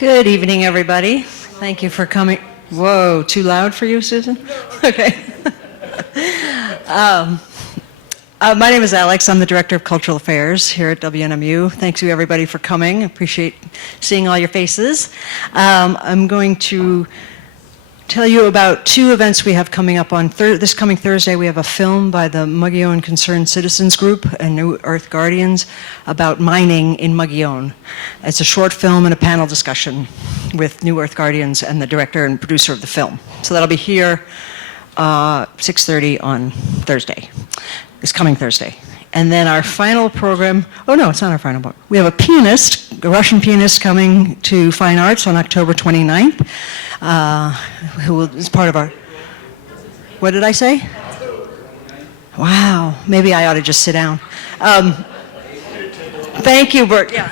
Good evening, everybody. Thank you for coming. Whoa, too loud for you, Susan? Okay. My name is Alex. I'm the Director of Cultural Affairs here at WNMU. Thanks you, everybody, for coming. Appreciate seeing all your faces. I'm going to tell you about two events we have coming up on this coming Thursday. We have a film by the Mogollon Concerned Citizens Group and New Earth Guardians about mining in Mogollon. It's a short film and a panel discussion with New Earth Guardians and the director and producer of the film. So that'll be here 6:30 on Thursday, this coming Thursday. And then our final program, oh no, it's not our final program. We have a pianist, a Russian pianist coming to Fine Arts on October 29th, who is part of our, what did I say? Wow, maybe I ought to just sit down. Thank you, Bert, yeah.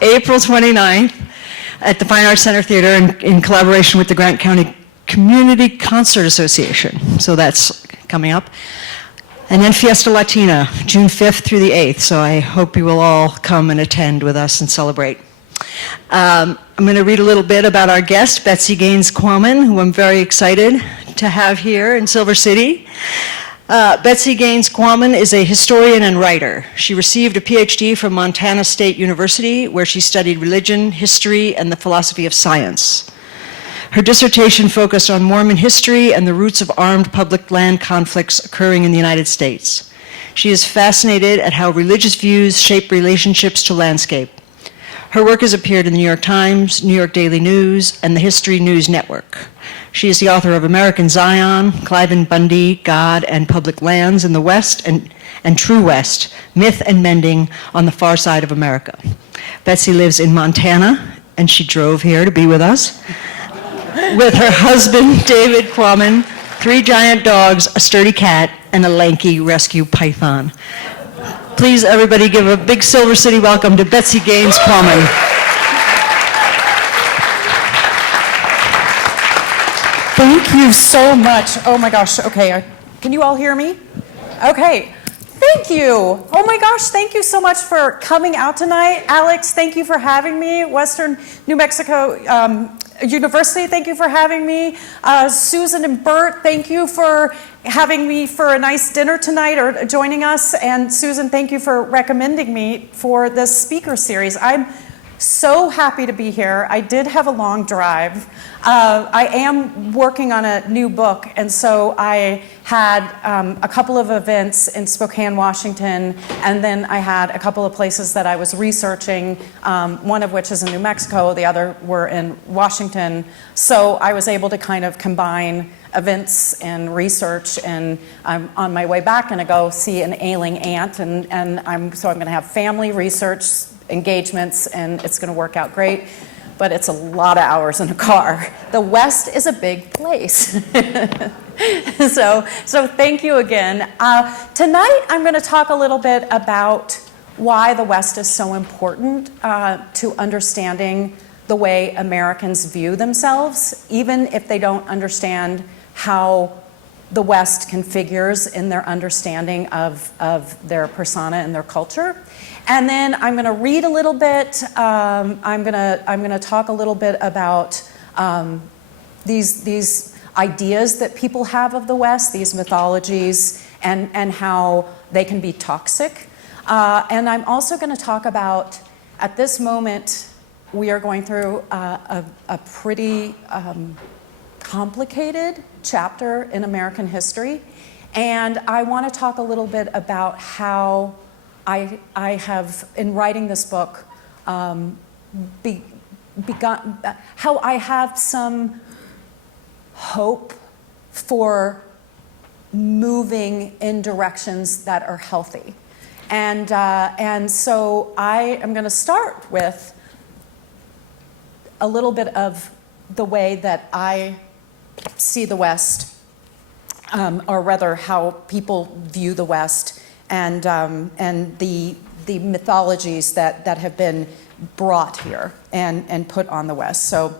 April 29th at the Fine Arts Center Theater in collaboration with the Grant County Community Concert Association. So that's coming up. And then Fiesta Latina, June 5th through the 8th. So I hope you will all come and attend with us and celebrate. I'm going to read a little bit about our guest, Betsy Quammen, who I'm very excited to have here in Silver City. Betsy Quammen is a historian and writer. She received a PhD from Montana State University, where she studied religion, history, and the philosophy of science. Her dissertation focused on Mormon history and the roots of armed public land conflicts occurring in the United States. She is fascinated at how religious views shape relationships to landscape. Her work has appeared in the New York Times, New York Daily News, and the History News Network. She is the author of American Zion, Clive and Bundy, God and Public Lands in the West and True West, Myth and Mending on the Far Side of America. Betsy lives in Montana, and she drove here to be with us, with her husband, David Quammen, 3 giant dogs, a sturdy cat, and a lanky rescue python. Please, everybody, give a big Silver City welcome to Betsy Quammen. Thank you so much. Oh my gosh, okay, can you all hear me? Okay, thank you. Oh my gosh, thank you so much for coming out tonight. Alex, thank you for having me. Western New Mexico University, thank you for having me. Susan and Bert, thank you for having me for a nice dinner tonight or joining us. And Susan, thank you for recommending me for this speaker series. I'm so happy to be here. I did have a long drive. I am working on a new book, and so I had a couple of events in Spokane, Washington, and then I had a couple of places that I was researching, one of which is in New Mexico, the other were in Washington. So I was able to kind of combine events and research, and I'm on my way back going to go see an ailing aunt, and I'm going to have family research engagements, and it's going to work out great, but it's a lot of hours in a car. The West is a big place. So thank you again. Tonight I'm going to talk a little bit about why the West is so important to understanding the way Americans view themselves, even if they don't understand how the West configures in their understanding of their persona and their culture. And then I'm going to read a little bit. I'm going to talk a little bit about these ideas that people have of the West, these mythologies, and how they can be toxic. And I'm also going to talk about, at this moment, we are going through a pretty complicated chapter in American history. And I want to talk a little bit about how I have, in writing this book, begun, how I have some hope for moving in directions that are healthy. And so I am going to start with a little bit of the way that I see the West, or rather how people view the West, and the mythologies that have been brought here and put on the West. So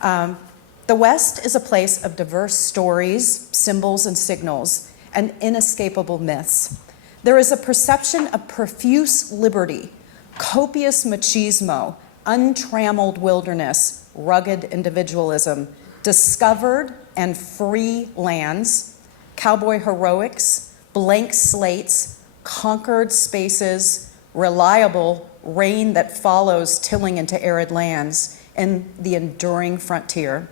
the West is a place of diverse stories, symbols, and signals, and inescapable myths. There is a perception of profuse liberty, copious machismo, untrammeled wilderness, rugged individualism, discovered and free lands, cowboy heroics, blank slates, conquered spaces, reliable rain that follows tilling into arid lands, and the enduring frontier.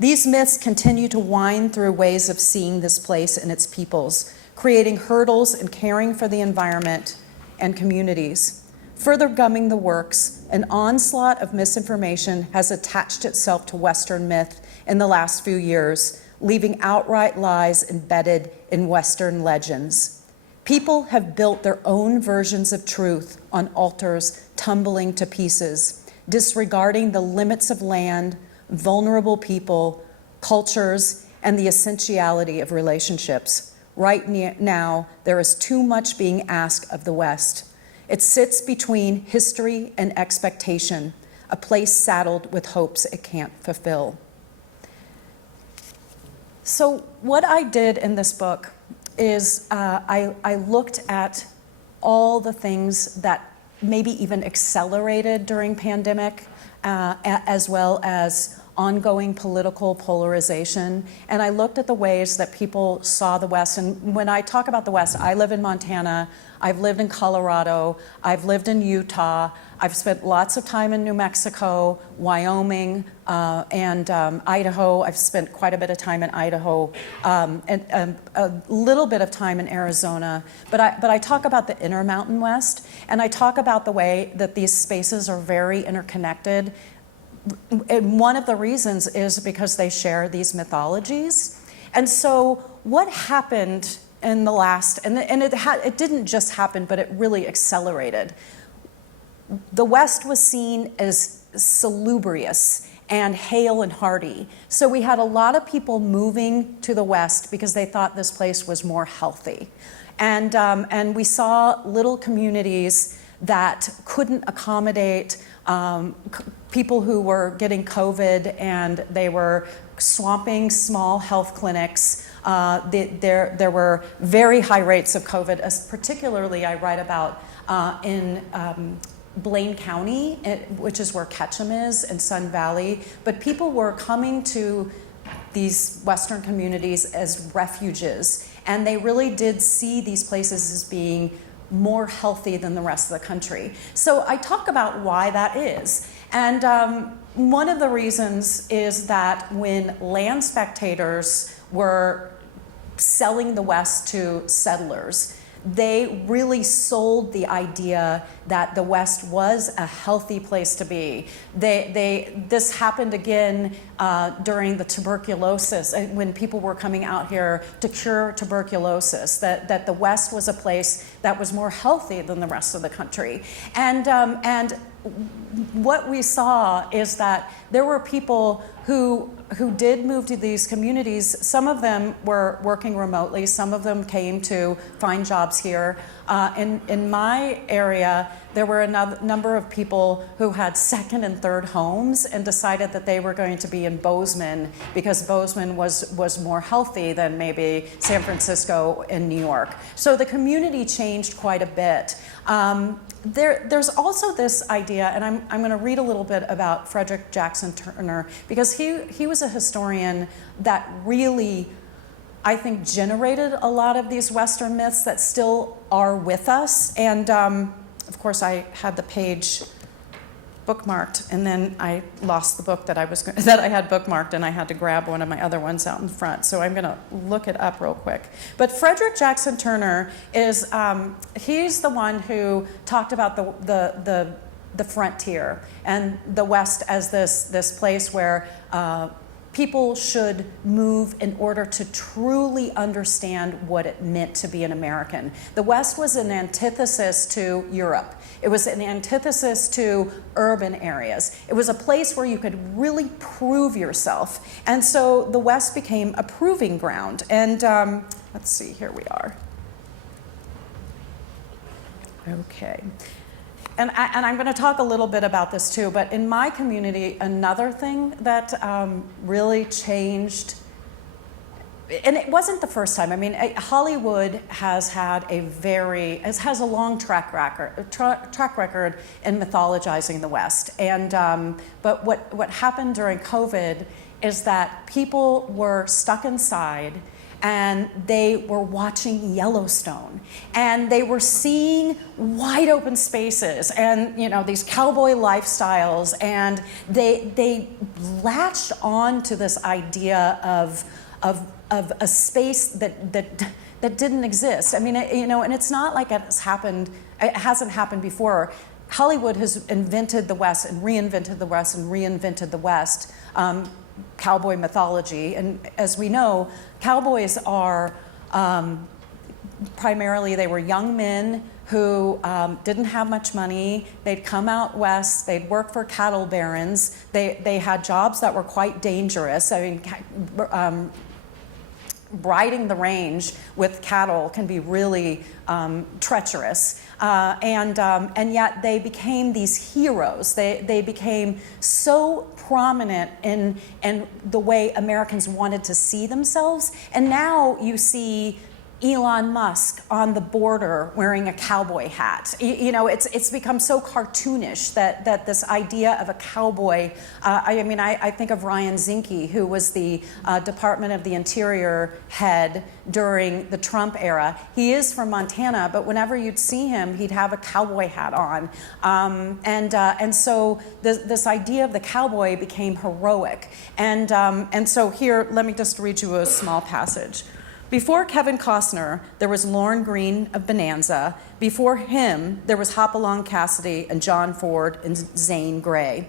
These myths continue to wind through ways of seeing this place and its peoples, creating hurdles in caring for the environment and communities. Further gumming the works, an onslaught of misinformation has attached itself to Western myth in the last few years, leaving outright lies embedded in Western legends. People have built their own versions of truth on altars tumbling to pieces, disregarding the limits of land, vulnerable people, cultures, and the essentiality of relationships. Right now, there is too much being asked of the West. It sits between history and expectation, a place saddled with hopes it can't fulfill. So what I did in this book is I looked at all the things that maybe even accelerated during pandemic, as well as ongoing political polarization. And I looked at the ways that people saw the West. And when I talk about the West, I live in Montana, I've lived in Colorado, I've lived in Utah, I've spent lots of time in New Mexico, Wyoming, and Idaho. I've spent quite a bit of time in Idaho, and a little bit of time in Arizona. But I talk about the Intermountain West, and I talk about the way that these spaces are very interconnected. And one of the reasons is because they share these mythologies. And so what happened in the last, and it didn't just happen, but it really accelerated. The West was seen as salubrious and hale and hearty. So we had a lot of people moving to the West because they thought this place was more healthy. And we saw little communities that couldn't accommodate people who were getting COVID, and they were swamping small health clinics. There were very high rates of COVID, as particularly I write about in Blaine County, which is where Ketchum is, and Sun Valley. But people were coming to these Western communities as refuges, and they really did see these places as being more healthy than the rest of the country. So I talk about why that is. And one of the reasons is that when land spectators were selling the West to settlers, they really sold the idea that the West was a healthy place to be. This happened again during the tuberculosis, when people were coming out here to cure tuberculosis, that the West was a place that was more healthy than the rest of the country. And what we saw is that there were people who did move to these communities. Some of them were working remotely. Some of them came to find jobs here. In my area, there were a number of people who had second and third homes and decided that they were going to be in Bozeman because Bozeman was more healthy than maybe San Francisco and New York. So the community changed quite a bit. There's also this idea, and I'm going to read a little bit about Frederick Jackson Turner, because he was a historian that really, I think, generated a lot of these Western myths that still are with us. And of course, I had the page bookmarked, and then I lost the book that I had bookmarked, and I had to grab one of my other ones out in front. So I'm going to look it up real quick. But Frederick Jackson Turner is he's the one who talked about the frontier and the West as this place where people should move in order to truly understand what it meant to be an American. The West was an antithesis to Europe. It was an antithesis to urban areas. It was a place where you could really prove yourself. And so the West became a proving ground. And let's see, here we are. Okay. And I'm going to talk a little bit about this too, but in my community, another thing that really changed and it wasn't the first time. I mean, Hollywood has had has a long track record in mythologizing the West. And but what happened during COVID is that people were stuck inside and they were watching Yellowstone, and they were seeing wide open spaces and these cowboy lifestyles, and they latched on to this idea of a space that didn't exist. I mean, and it's not like it hasn't happened before. Hollywood has invented the West and reinvented the West and reinvented the West. Cowboy mythology, and as we know, cowboys are primarily, they were young men who didn't have much money. They'd come out west, they'd work for cattle barons, they had jobs that were quite dangerous. I mean, riding the range with cattle can be really treacherous, and yet they became these heroes. They became so prominent in the way Americans wanted to see themselves. And now you see Elon Musk on the border wearing a cowboy hat. It's become so cartoonish that this idea of a cowboy, I think of Ryan Zinke, who was the Department of the Interior head during the Trump era. He is from Montana, but whenever you'd see him, he'd have a cowboy hat on. And so this idea of the cowboy became heroic. And so here, let me just read you a small passage. Before Kevin Costner, there was Lorne Greene of Bonanza. Before him, there was Hopalong Cassidy and John Ford and Zane Grey.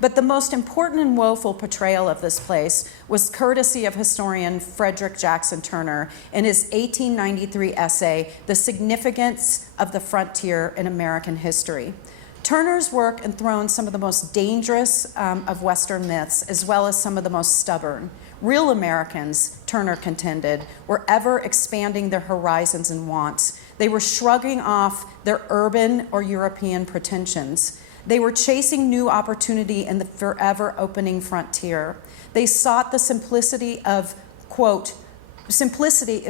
But the most important and woeful portrayal of this place was courtesy of historian Frederick Jackson Turner in his 1893 essay, The Significance of the Frontier in American History. Turner's work enthroned some of the most dangerous of Western myths, as well as some of the most stubborn. Real Americans, Turner contended, were ever expanding their horizons and wants. They were shrugging off their urban or European pretensions. They were chasing new opportunity in the forever opening frontier. They sought the simplicity of, quote, simplicity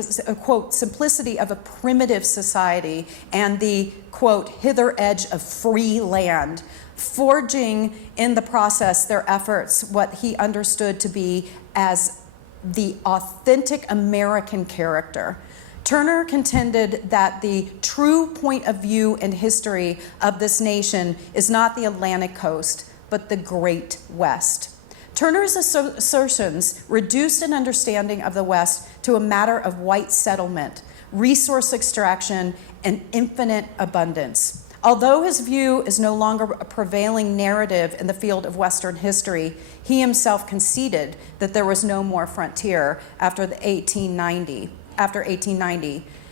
of a primitive society and the, quote, hither edge of free land, forging in the process their efforts what he understood to be as the authentic American character. Turner contended that the true point of view and history of this nation is not the Atlantic coast, but the Great West. Turner's assertions reduced an understanding of the West to a matter of white settlement, resource extraction, and infinite abundance. Although his view is no longer a prevailing narrative in the field of Western history, he himself conceded that there was no more frontier after 1890.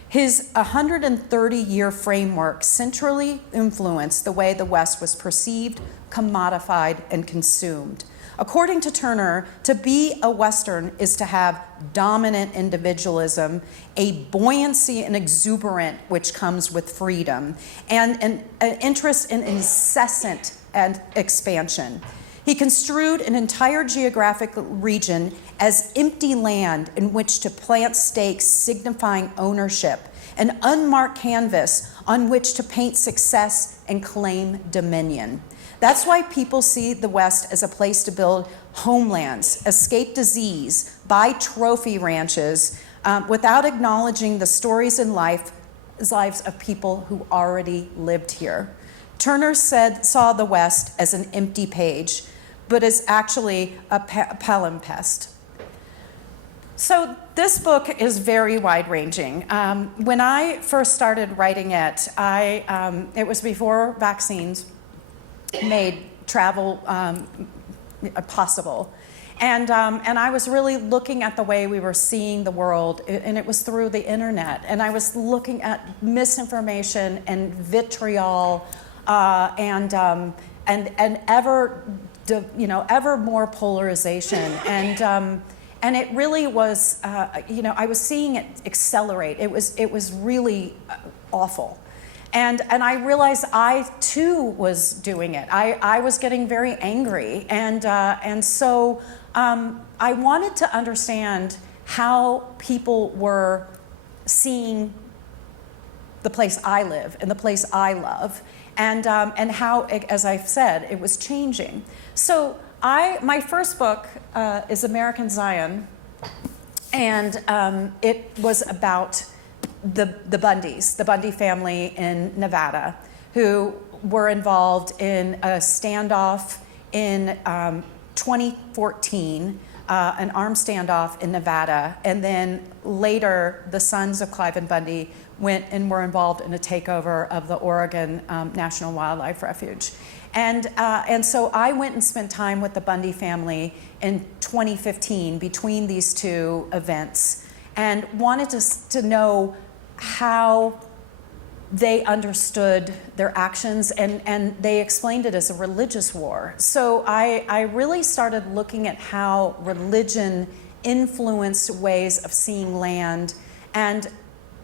His 130-year framework centrally influenced the way the West was perceived, commodified, and consumed. According to Turner, to be a Western is to have dominant individualism, a buoyancy and exuberance which comes with freedom, and an interest in incessant expansion. He construed an entire geographic region as empty land in which to plant stakes signifying ownership, an unmarked canvas on which to paint success and claim dominion. That's why people see the West as a place to build homelands, escape disease, buy trophy ranches, without acknowledging the stories and lives of people who already lived here. Turner saw the West as an empty page, but as actually a palimpsest. So this book is very wide-ranging. When I first started writing it, it was before vaccines made travel possible. And I was really looking at the way we were seeing the world, and it was through the internet. And I was looking at misinformation and vitriol and ever more polarization. And it really was, I was seeing it accelerate. It was really awful. And I realized I too was doing it. I was getting very angry, and so I wanted to understand how people were seeing the place I live and the place I love, and how, as I've said, it was changing. So my first book is American Zion, and it was about the Bundys, the Bundy family in Nevada, who were involved in a standoff in 2014, an armed standoff in Nevada, and then later the sons of Clive and Bundy went and were involved in a takeover of the Oregon National Wildlife Refuge. And so I went and spent time with the Bundy family in 2015 between these two events, and wanted to know how they understood their actions, and they explained it as a religious war. So I really started looking at how religion influenced ways of seeing land. And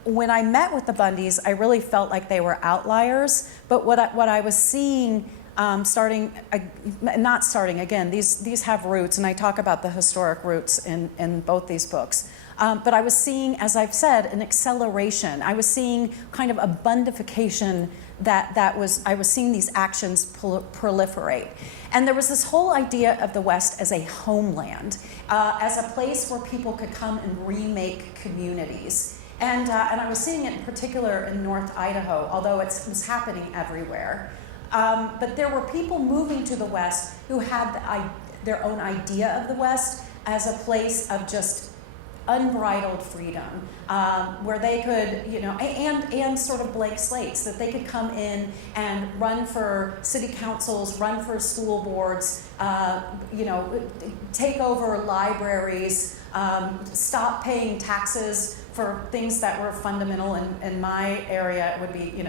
when I met with the Bundys, I really felt like they were outliers, but what I was seeing these have roots, and I talk about the historic roots in both these books. But I was seeing, as I've said, an acceleration. I was seeing kind of a bundification I was seeing these actions proliferate. And there was this whole idea of the West as a homeland, as a place where people could come and remake communities. And I was seeing it in particular in North Idaho, although it was happening everywhere. But there were people moving to the West who had their own idea of the West as a place of just unbridled freedom, where they could, and sort of blank slates, that they could come in and run for city councils, run for school boards, take over libraries, stop paying taxes for things that were fundamental. In my area, it would be,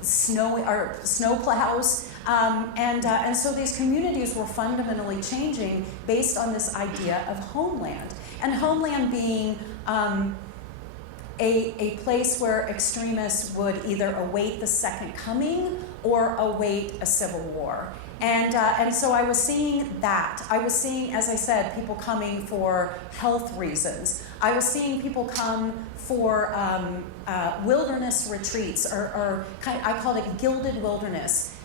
snow plows, and so these communities were fundamentally changing based on this idea of homeland, and homeland being a place where extremists would either await the second coming or await a civil war. And so I was seeing that. I was seeing, as I said, people coming for health reasons. I was seeing people come for wilderness retreats, or I called it gilded wilderness.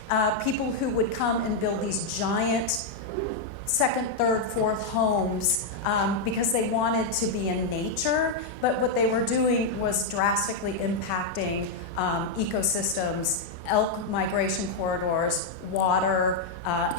People who would come and build these giant second, third, fourth homes because they wanted to be in nature, but what they were doing was drastically impacting ecosystems, elk migration corridors, water,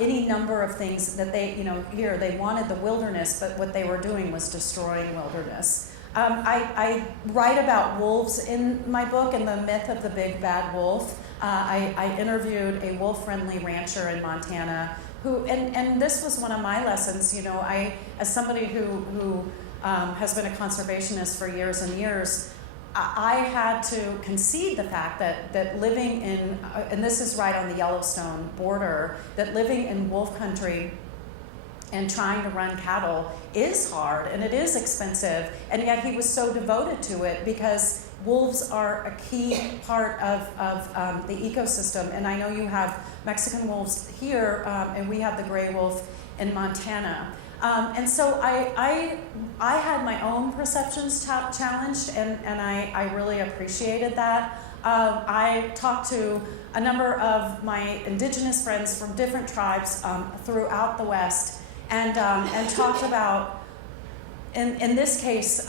any number of things that they, here they wanted the wilderness, but what they were doing was destroying wilderness. I write about wolves in my book and the myth of the big bad wolf. I interviewed a wolf-friendly rancher in Montana who, and this was one of my lessons, as somebody who has been a conservationist for years and years, I had to concede the fact that living in, and this is right on the Yellowstone border, that living in wolf country and trying to run cattle is hard and it is expensive, and yet he was so devoted to it because wolves are a key part of the ecosystem. And I know you have Mexican wolves here, and we have the gray wolf in Montana. And so I had my own perceptions challenged, and I really appreciated that. I talked to a number of my indigenous friends from different tribes throughout the West, and talked about, in this case,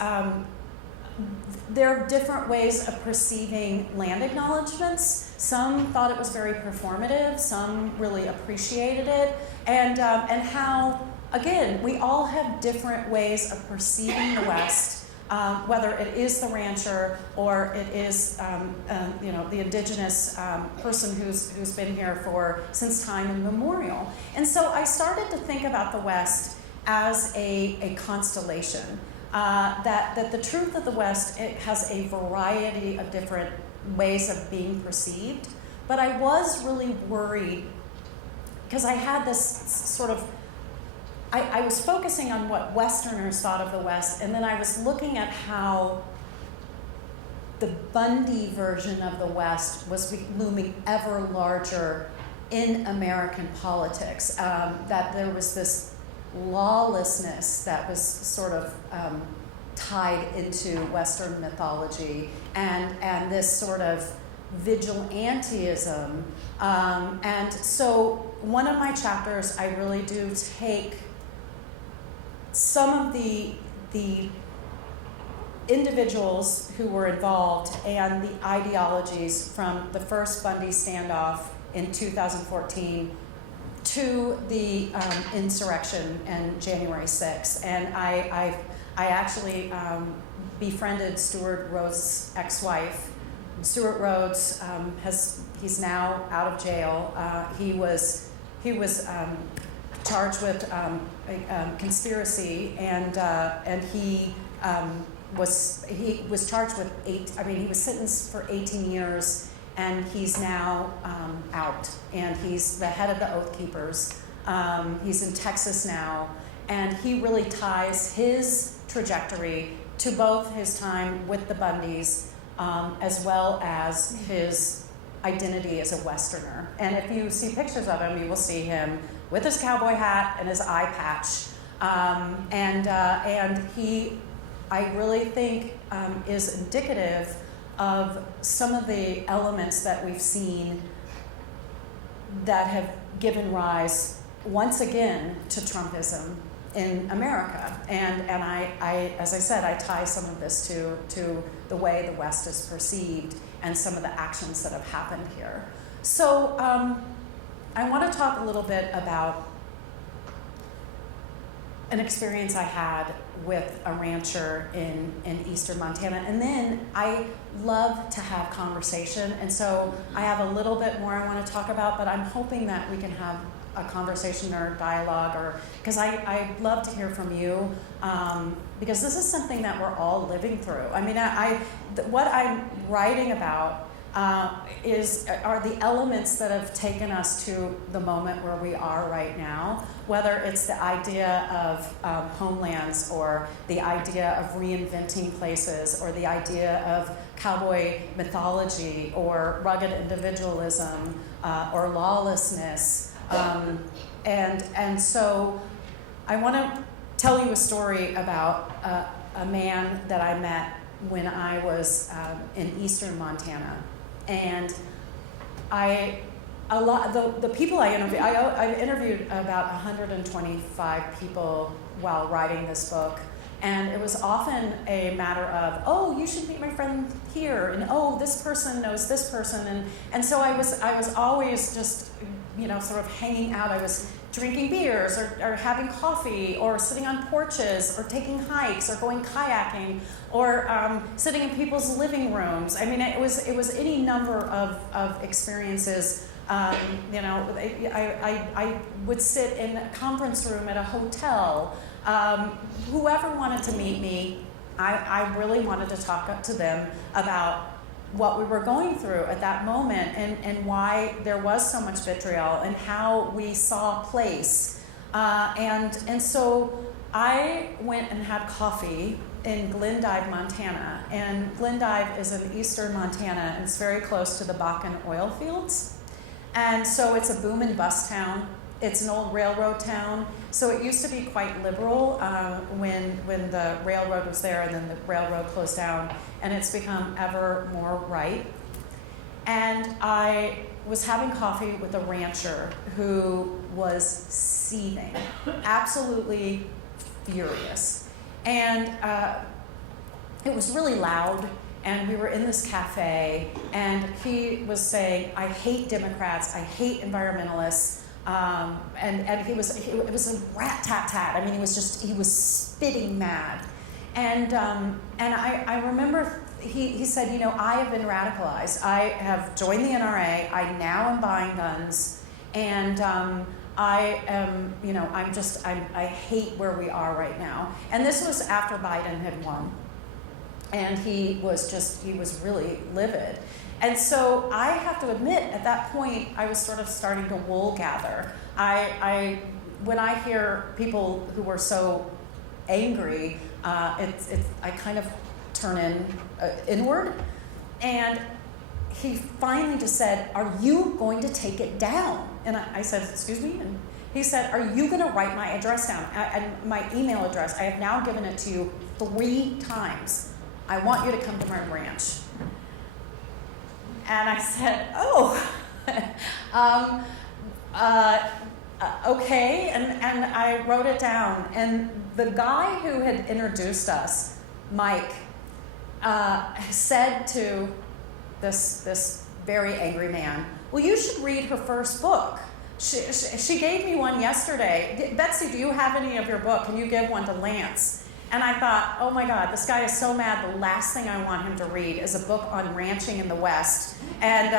there are different ways of perceiving land acknowledgements. Some thought it was very performative, some really appreciated it, and how, again, we all have different ways of perceiving the West, whether it is the rancher or it is the indigenous person who's been here since time immemorial. And so I started to think about the West as a constellation. That the truth of the West, it has a variety of different ways of being perceived, but I was really worried because I had this sort of, I was focusing on what Westerners thought of the West, and then I was looking at how the Bundy version of the West was looming ever larger in American politics, that there was this lawlessness that was sort of tied into Western mythology and this sort of vigilantism. And so one of my chapters, I really do take some of the individuals who were involved and the ideologies from the first Bundy standoff in 2014 to the insurrection and January 6th. And I actually befriended Stuart Rhodes' ex-wife. Stuart Rhodes he's now out of jail. He was charged with conspiracy, and he was charged with he was sentenced for 18 years, and he's now out, and he's the head of the Oath Keepers. He's in Texas now, and he really ties his trajectory to both his time with the Bundys as well as his identity as a Westerner. And if you see pictures of him, you will see him with his cowboy hat and his eye patch. And he, I really think, is indicative of some of the elements that we've seen that have given rise once again to Trumpism in America. And I, as I said, I tie some of this to the way the West is perceived and some of the actions that have happened here. So I want to talk a little bit about an experience I had with a rancher in eastern Montana. And then I love to have conversation. And so I have a little bit more I want to talk about, but I'm hoping that we can have a conversation or dialogue, or because I love to hear from you, because this is something that we're all living through. I mean, what I'm writing about are the elements that have taken us to the moment where we are right now, whether it's the idea of homelands, or the idea of reinventing places, or the idea of cowboy mythology, or rugged individualism, or lawlessness. And so I want to tell you a story about a man that I met when I was in eastern Montana. And the people I interviewed, I interviewed about 125 people while writing this book. And it was often a matter of, oh, you should meet my friend here, and oh, this person knows this person. And so I was always just, sort of hanging out. I was drinking beers, or having coffee, or sitting on porches, or taking hikes, or going kayaking, or sitting in people's living rooms. I mean, it was any number of experiences. I would sit in a conference room at a hotel. Whoever wanted to meet me, I really wanted to talk to them about what we were going through at that moment, and why there was so much vitriol, and how we saw place. And so I went and had coffee in Glendive, Montana. And Glendive is in eastern Montana, and it's very close to the Bakken oil fields. And so it's a boom and bust town. It's an old railroad town. So it used to be quite liberal when the railroad was there, and then the railroad closed down, and it's become ever more right. And I was having coffee with a rancher who was seething, absolutely furious. And it was really loud, and we were in this cafe, and he was saying, I hate Democrats, I hate environmentalists. And it was a rat-tat-tat. I mean, he was spitting mad. And I remember he said, I have been radicalized. I have joined the NRA. I now am buying guns. And I am, I hate where we are right now. And this was after Biden had won. And he was really livid. And so I have to admit, at that point, I was sort of starting to wool gather. When I hear people who were so angry, I kind of turn inward. And he finally just said, "Are you going to take it down?" And I said, "Excuse me?" And He said, are you going to write my address down? My email address. I have now given it to you 3 times. I want you to come to my ranch. And I said, oh, okay. And I wrote it down. And the guy who had introduced us, Mike, said to this very angry man, well, you should read her first book. She gave me one yesterday. Betsy, do you have any of your book? Can you give one to Lance? And I thought, oh my God, this guy is so mad. The last thing I want him to read is a book on ranching in the West and,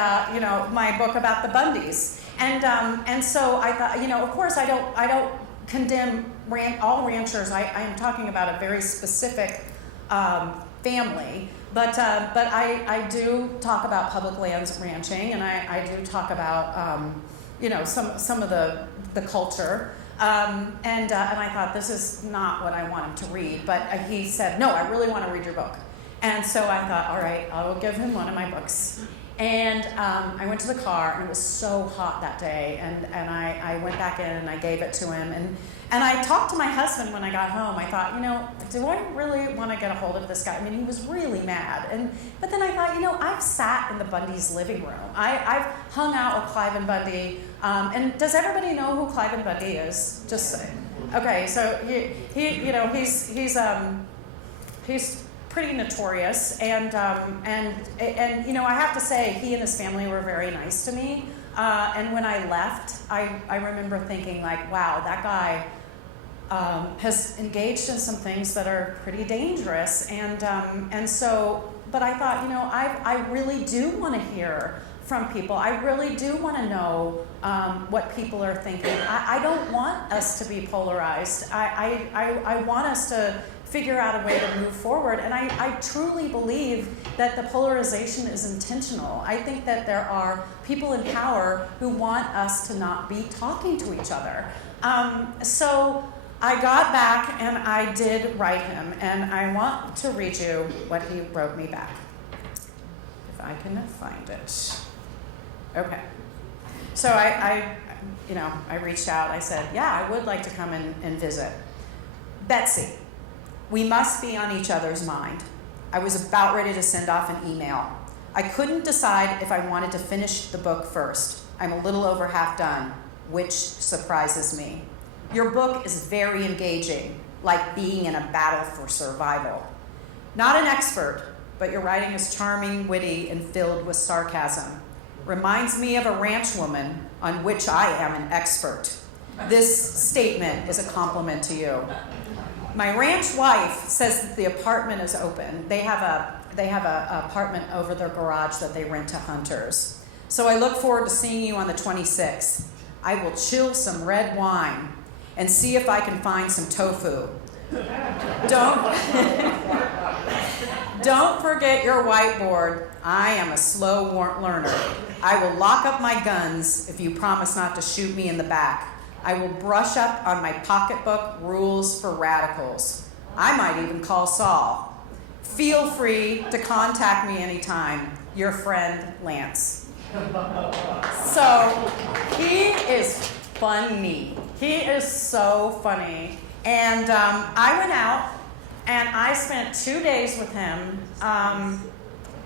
my book about the Bundys. And so I thought, of course I don't condemn all ranchers. I am talking about a very specific family. But I do talk about public lands ranching, and I do talk about, some of the culture. And I thought, this is not what I want him to read. But he said, no, I really want to read your book. And so I thought, all right, I will give him one of my books. And I went to the car, and it was so hot that day. And I went back in, and I gave it to him. And I talked to my husband when I got home. I thought, do I really want to get a hold of this guy? I mean, he was really mad. But then I thought, I've sat in the Bundy's living room. I've hung out with Clive and Bundy. And does everybody know who Clive and Bundy is? Just say. Okay, so he's pretty notorious, and I have to say, he and his family were very nice to me. And when I left, I remember thinking, like, wow, that guy has engaged in some things that are pretty dangerous. And so, but I thought, I really do want to hear from people. I really do want to know what people are thinking. I don't want us to be polarized. I want us to figure out a way to move forward. And I truly believe that the polarization is intentional. I think that there are people in power who want us to not be talking to each other. So I got back and I did write him, and I want to read you what he wrote me back. If I can find it. Okay. So I reached out. I said, yeah, I would like to come and visit. Betsy, we must be on each other's mind. I was about ready to send off an email. I couldn't decide if I wanted to finish the book first. I'm a little over half done, which surprises me. Your book is very engaging, like being in a battle for survival. Not an expert, but your writing is charming, witty, and filled with sarcasm. Reminds me of a ranch woman on which I am an expert. This statement is a compliment to you. My ranch wife says that the apartment is open. They have a apartment over their garage that they rent to hunters. So I look forward to seeing you on the 26th. I will chill some red wine and see if I can find some tofu. Don't forget your whiteboard. I am a slow learner. I will lock up my guns if you promise not to shoot me in the back. I will brush up on my pocketbook rules for radicals. I might even call Saul. Feel free to contact me anytime. Your friend, Lance. So he is funny. He is so funny. And I went out and I spent 2 days with him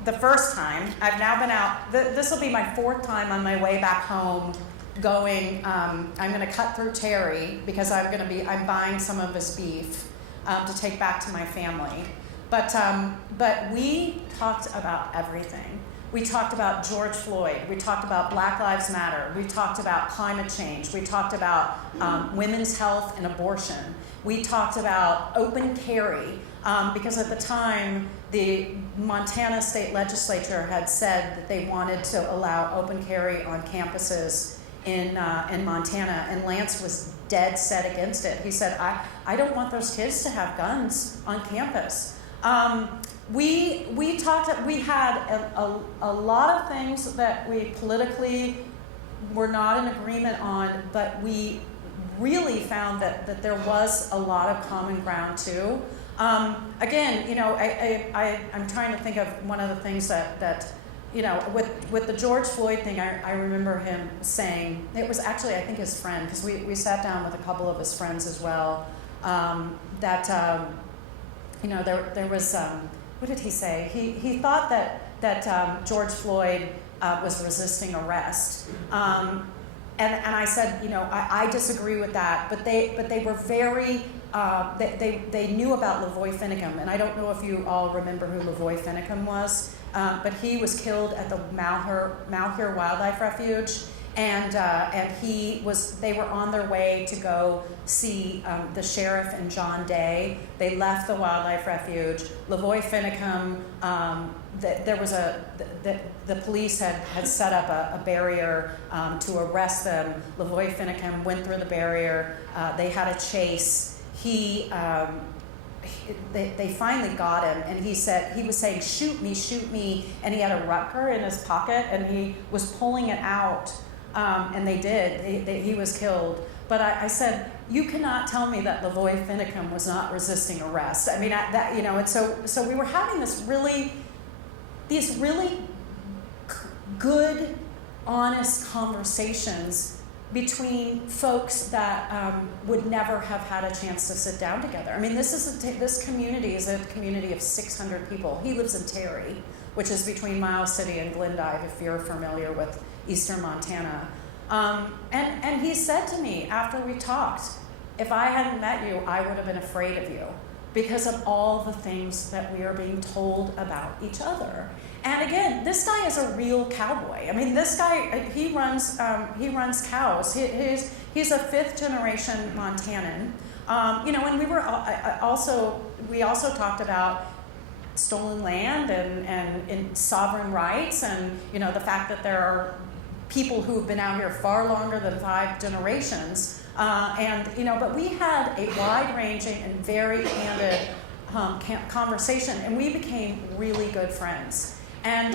the first time. I've now been out. This will be my 4th time on my way back home going. I'm going to cut through Terry because I'm buying some of his beef to take back to my family. But we talked about everything. We talked about George Floyd. We talked about Black Lives Matter. We talked about climate change. We talked about women's health and abortion. We talked about open carry because at the time the Montana state legislature had said that they wanted to allow open carry on campuses in Montana, and Lance was dead set against it. He said, I don't want those kids to have guns on campus. We had a lot of things that we politically were not in agreement on, but we really found that there was a lot of common ground too. Again, I'm trying to think of one of the things that with the George Floyd thing, I remember him saying, it was actually, I think, his friend, because we sat down with a couple of his friends as well, that there was, what did he say? He thought that George Floyd was resisting arrest. And I said, I disagree with that, but they were very, they knew about Lavoy Finicum, and I don't know if you all remember who Lavoy Finicum was, but he was killed at the Malheur Wildlife Refuge, and they were on their way to go see the sheriff and John Day. They left the wildlife refuge. Lavoy Finicum, the police had set up a barrier to arrest them. Lavoy Finicum went through the barrier. They had a chase. They finally got him, and he was saying, shoot me, and he had a Rutger in his pocket, and he was pulling it out, and they did. He was killed. But I said, you cannot tell me that Lavoy Finicum was not resisting arrest. I mean, and so we were having these really good, honest conversations between folks that would never have had a chance to sit down together. I mean, this community is a community of 600 people. He lives in Terry, which is between Miles City and Glendive, if you're familiar with eastern Montana. And he said to me after we talked, if I hadn't met you, I would have been afraid of you because of all the things that we are being told about each other. And again, this guy is a real cowboy. I mean, this guy, he runs cows. He's a fifth generation Montanan. And we also talked about stolen land and sovereign rights, and the fact that there are people who've been out here far longer than 5 generations. But we had a wide-ranging and very candid conversation, and we became really good friends. And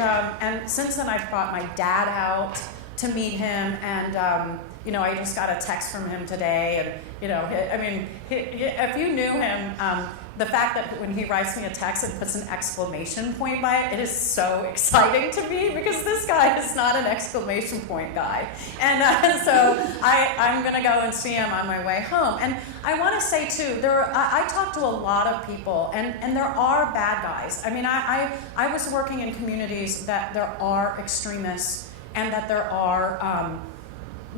since then, I've brought my dad out to meet him, and I just got a text from him today, and if you knew him, the fact that when he writes me a text and puts an exclamation point by it, it is so exciting to me because this guy is not an exclamation point guy, and so I'm gonna go and see him on my way home. And I want to say too, I talk to a lot of people, and there are bad guys. I mean, I was working in communities that there are extremists and that there are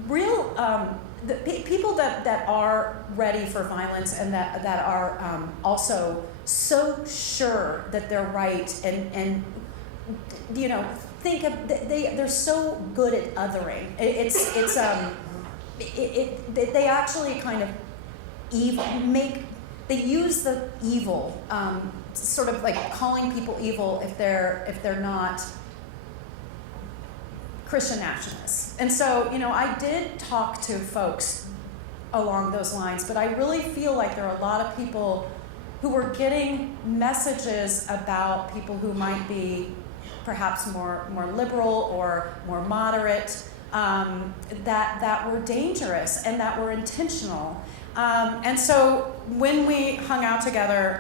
real people that are ready for violence and that are also so sure that they're right and think of they're so good at othering. They actually kind of they use the evil, sort of like calling people evil if they're not Christian nationalists. And so, I did talk to folks along those lines, but I really feel like there are a lot of people who were getting messages about people who might be perhaps more liberal or more moderate, that were dangerous and that were intentional. And so when we hung out together,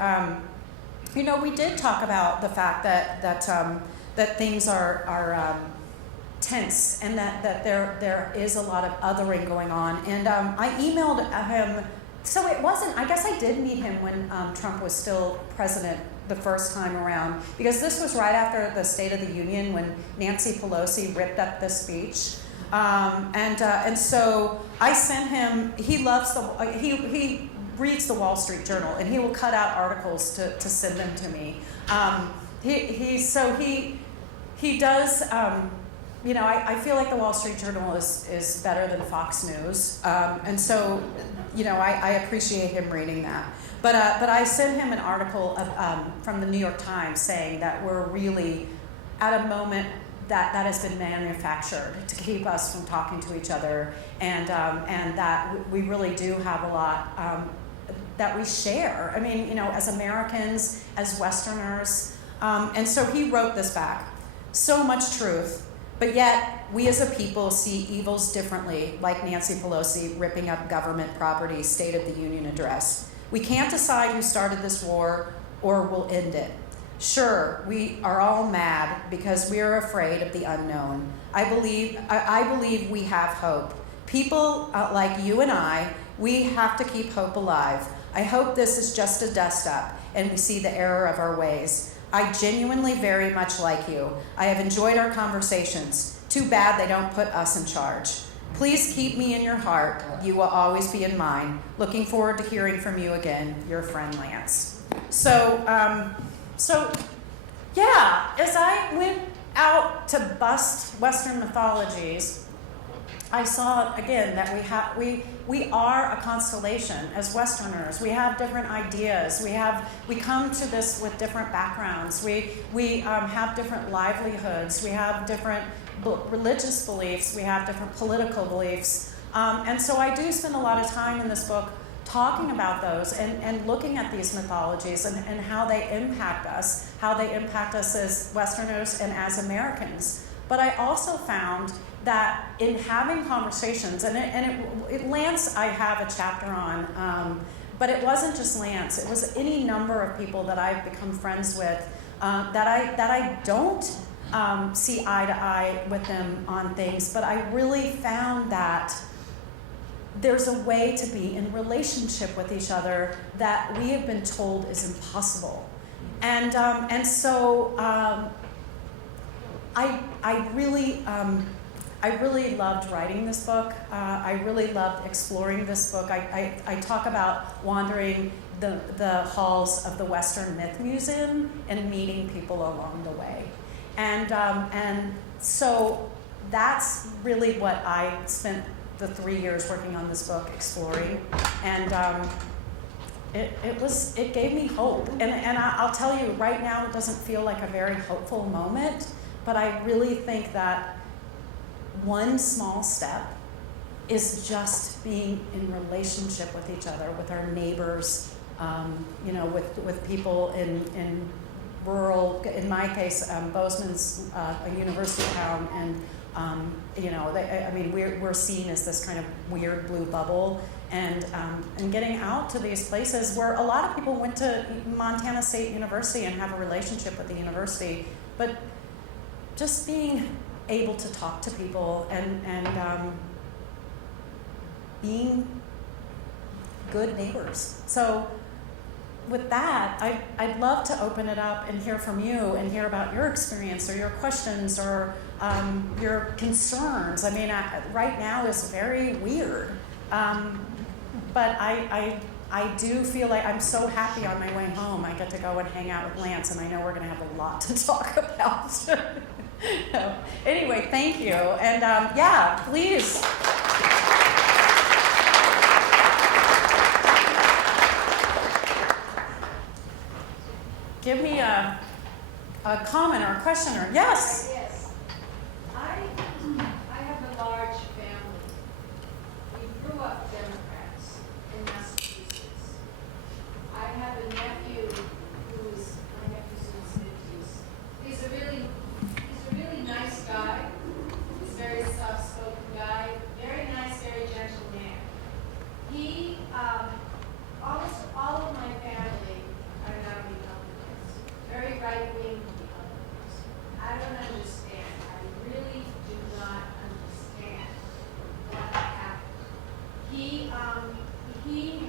we did talk about the fact that things are tense, and that there is a lot of othering going on. And I emailed him, so it wasn't, I guess I did meet him when Trump was still president the first time around, because this was right after the State of the Union when Nancy Pelosi ripped up the speech. And so I sent him, he reads the Wall Street Journal, and he will cut out articles to send them to me. He does, I feel like the Wall Street Journal is better than Fox News. And so, I appreciate him reading that. But I sent him an article from the New York Times saying that we're really at a moment that has been manufactured to keep us from talking to each other, and that we really do have a lot that we share. I mean, as Americans, as Westerners. And so he wrote this back. So much truth. But yet, we as a people see evils differently, like Nancy Pelosi ripping up government property, State of the Union address. We can't decide who started this war or will end it. Sure, we are all mad because we are afraid of the unknown. I believe we have hope. People like you and I, we have to keep hope alive. I hope this is just a dust up and we see the error of our ways. I genuinely very much like you. I have enjoyed our conversations. Too bad they don't put us in charge. Please keep me in your heart. You will always be in mine. Looking forward to hearing from you again. Your friend, Lance. So yeah, as I went out to bust Western mythologies, I saw again that we are a constellation as Westerners. We have different ideas. We come to this with different backgrounds. We have different livelihoods. We have different religious beliefs. We have different political beliefs. And so I do spend a lot of time in this book talking about those and looking at these mythologies and how they impact us as Westerners and as Americans. But I also found that in having conversations, Lance I have a chapter on, but it wasn't just Lance, it was any number of people that I've become friends with that I don't see eye to eye with them on things, but I really found that there's a way to be in relationship with each other that we have been told is impossible. And so I really loved writing this book. I really loved exploring this book. I talk about wandering the halls of the Western Myth Museum and meeting people along the way. And so that's really what I spent the 3 years working on this book exploring. And it gave me hope. And I'll tell you, right now it doesn't feel like a very hopeful moment, but I really think that one small step is just being in relationship with each other, with our neighbors, with people in rural, in my case, Bozeman's a university town, and we're seen as this kind of weird blue bubble, and getting out to these places where a lot of people went to Montana State University and have a relationship with the university, but just being able to talk to people and being good neighbors. So with that, I'd love to open it up and hear from you and hear about your experience or your questions or your concerns. I mean, right now is very weird, but I do feel like I'm so happy on my way home. I get to go and hang out with Lance, and I know we're going to have a lot to talk about. So, anyway, thank you, and yeah, please. Give me a comment or a question or yes. Yes. I have a large family. We grew up Democrats in Massachusetts. I have a nephew my nephew's in his 50s. He's a really nice guy. He's a very soft-spoken guy. Very nice, very gentle man. He, almost all of my family are now Republicans. Very right-wing Republicans. I don't understand. I really do not understand what happened. He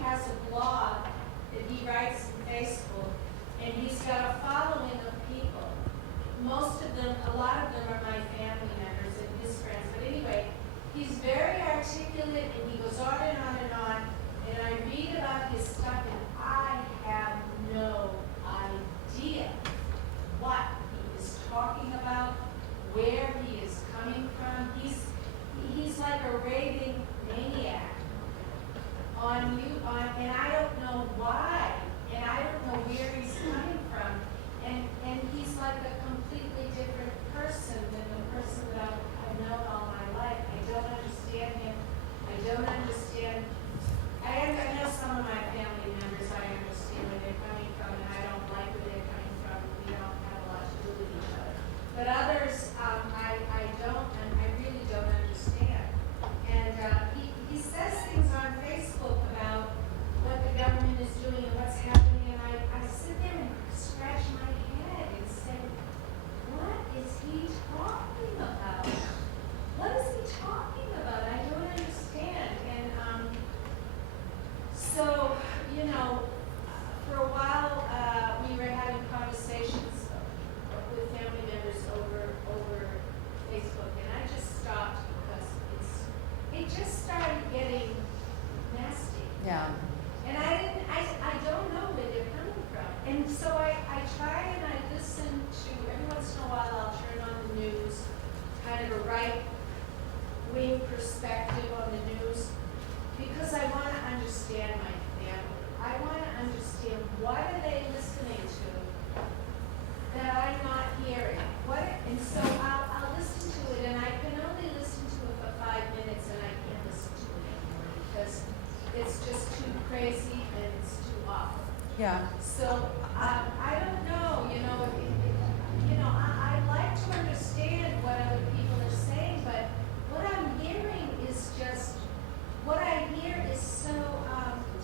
has a blog that he writes on Facebook, and he's got a following of people. Most of them, a lot of them are my family members and his friends. But anyway, he's very articulate, and he goes on and on and on. And I read about his stuff, and I have no idea what he is talking about, where he is coming from. He's like a raving maniac and I don't know why, and I don't know where he's coming from, and he's like a completely different person than the person that I've known all my life. I don't understand him. crazy and it's too awful. Yeah. So I don't know, I like to understand what other people are saying, but what I'm hearing is just, what I hear is so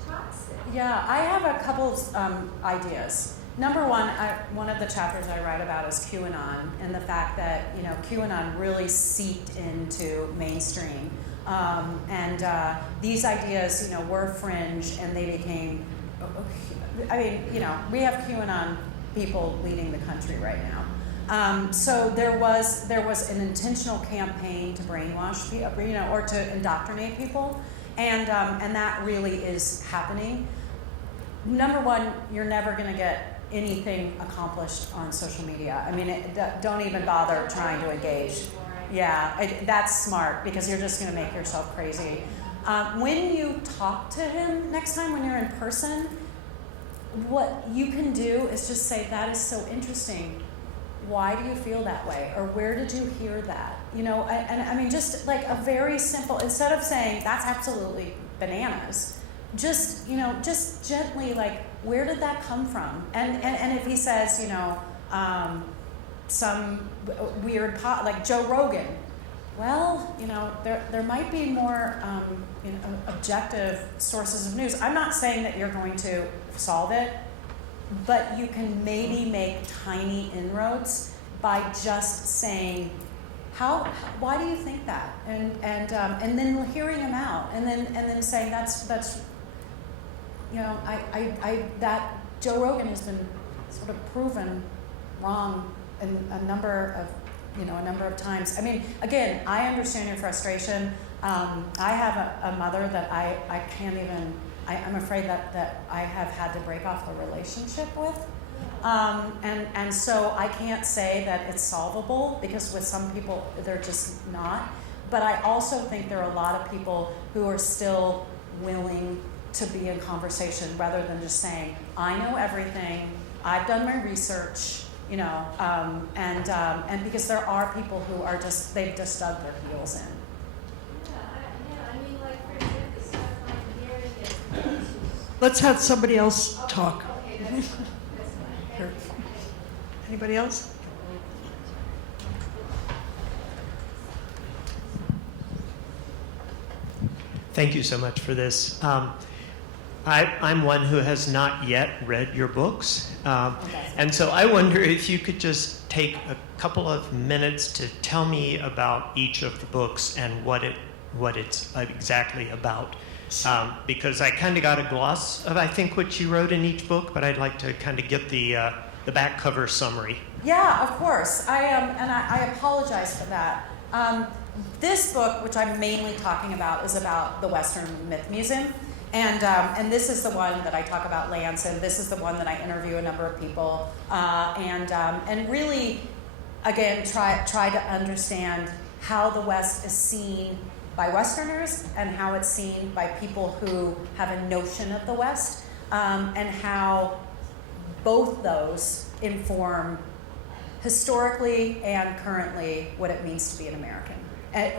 toxic. Yeah, I have a couple of ideas. Number one, one of the chapters I write about is QAnon and the fact that QAnon really seeped into mainstream, and these ideas were fringe and they became. I mean, we have QAnon people leading the country right now. So there was an intentional campaign to brainwash people, or to indoctrinate people, and that really is happening. Number one, you're never going to get anything accomplished on social media. I mean, don't even bother trying to engage. Yeah, that's smart because you're just going to make yourself crazy. When you talk to him next time when you're in person, what you can do is just say, that is so interesting. Why do you feel that way? Or where did you hear that? And I mean, just like a very simple, instead of saying, that's absolutely bananas, just gently, like, where did that come from? And if he says, some weird, like Joe Rogan, well, there might be more objective sources of news. I'm not saying that you're going to solve it, but you can maybe make tiny inroads by just saying, why do you think that? And then hearing him out, and then saying that's that Joe Rogan has been sort of proven wrong in a number of times. I mean, again, I understand your frustration. I have a mother that I can't even. I'm afraid that I have had to break off a relationship with, and so I can't say that it's solvable because with some people they're just not. But I also think there are a lot of people who are still willing to be in conversation rather than just saying, I know everything, I've done my research, and because there are people who are they've just dug their heels in. I mean, like, for example, the stuff I'm hearing is. Let's have somebody else talk. Okay, that's fine. Sure. Anybody else? Thank you so much for this. I'm one who has not yet read your books. And so I wonder if you could just take a couple of minutes to tell me about each of the books and what it's exactly about. Because I kind of got a gloss of, I think, what you wrote in each book, but I'd like to kind of get the back cover summary. Yeah, of course. I apologize for that. This book, which I'm mainly talking about, is about the Western Myth Museum. And this is the one that I talk about Lance, and this is the one that I interview a number of people, and really, again, try to understand how the West is seen by Westerners and how it's seen by people who have a notion of the West, and how both those inform historically and currently what it means to be an American,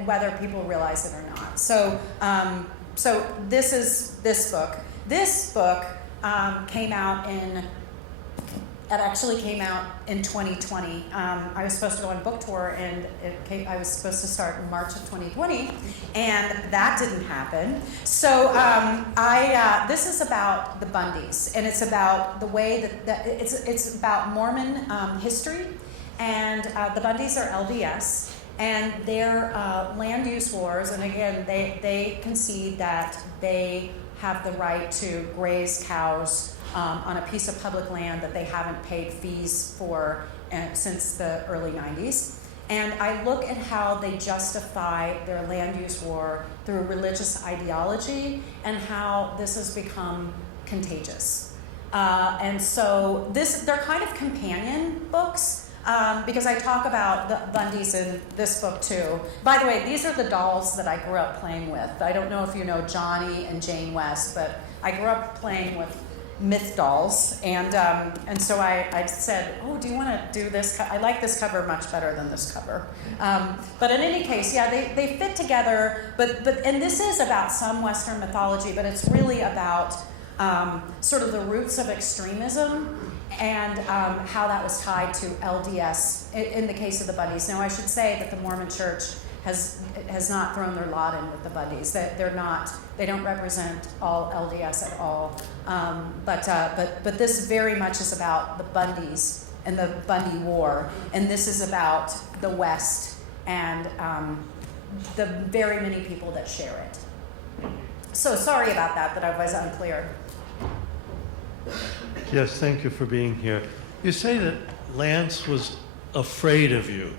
whether people realize it or not. So this is this book. This book came out came out in 2020. I was supposed to go on book tour, and I was supposed to start in March of 2020, and that didn't happen. So this is about the Bundys, and it's about the way that it's about Mormon history, and the Bundys are LDS. And their land use wars, and again, they concede that they have the right to graze cows on a piece of public land that they haven't paid fees for since the early 90s. And I look at how they justify their land use war through religious ideology and how this has become contagious. And so they're kind of companion books. Because I talk about the Bundys in this book too. By the way, these are the dolls that I grew up playing with. I don't know if you know Johnny and Jane West, but I grew up playing with myth dolls, and so I said, oh, do you want to do this? I like this cover much better than this cover. But in any case, yeah, they fit together. But and this is about some Western mythology, but it's really about sort of the roots of extremism and how that was tied to LDS in the case of the Bundys. Now, I should say that the Mormon Church has not thrown their lot in with the Bundys. That they don't represent all LDS at all. But this very much is about the Bundys and the Bundy War, and this is about the West and the very many people that share it. So sorry about that I was unclear. Yes, thank you for being here. You say that Lance was afraid of you,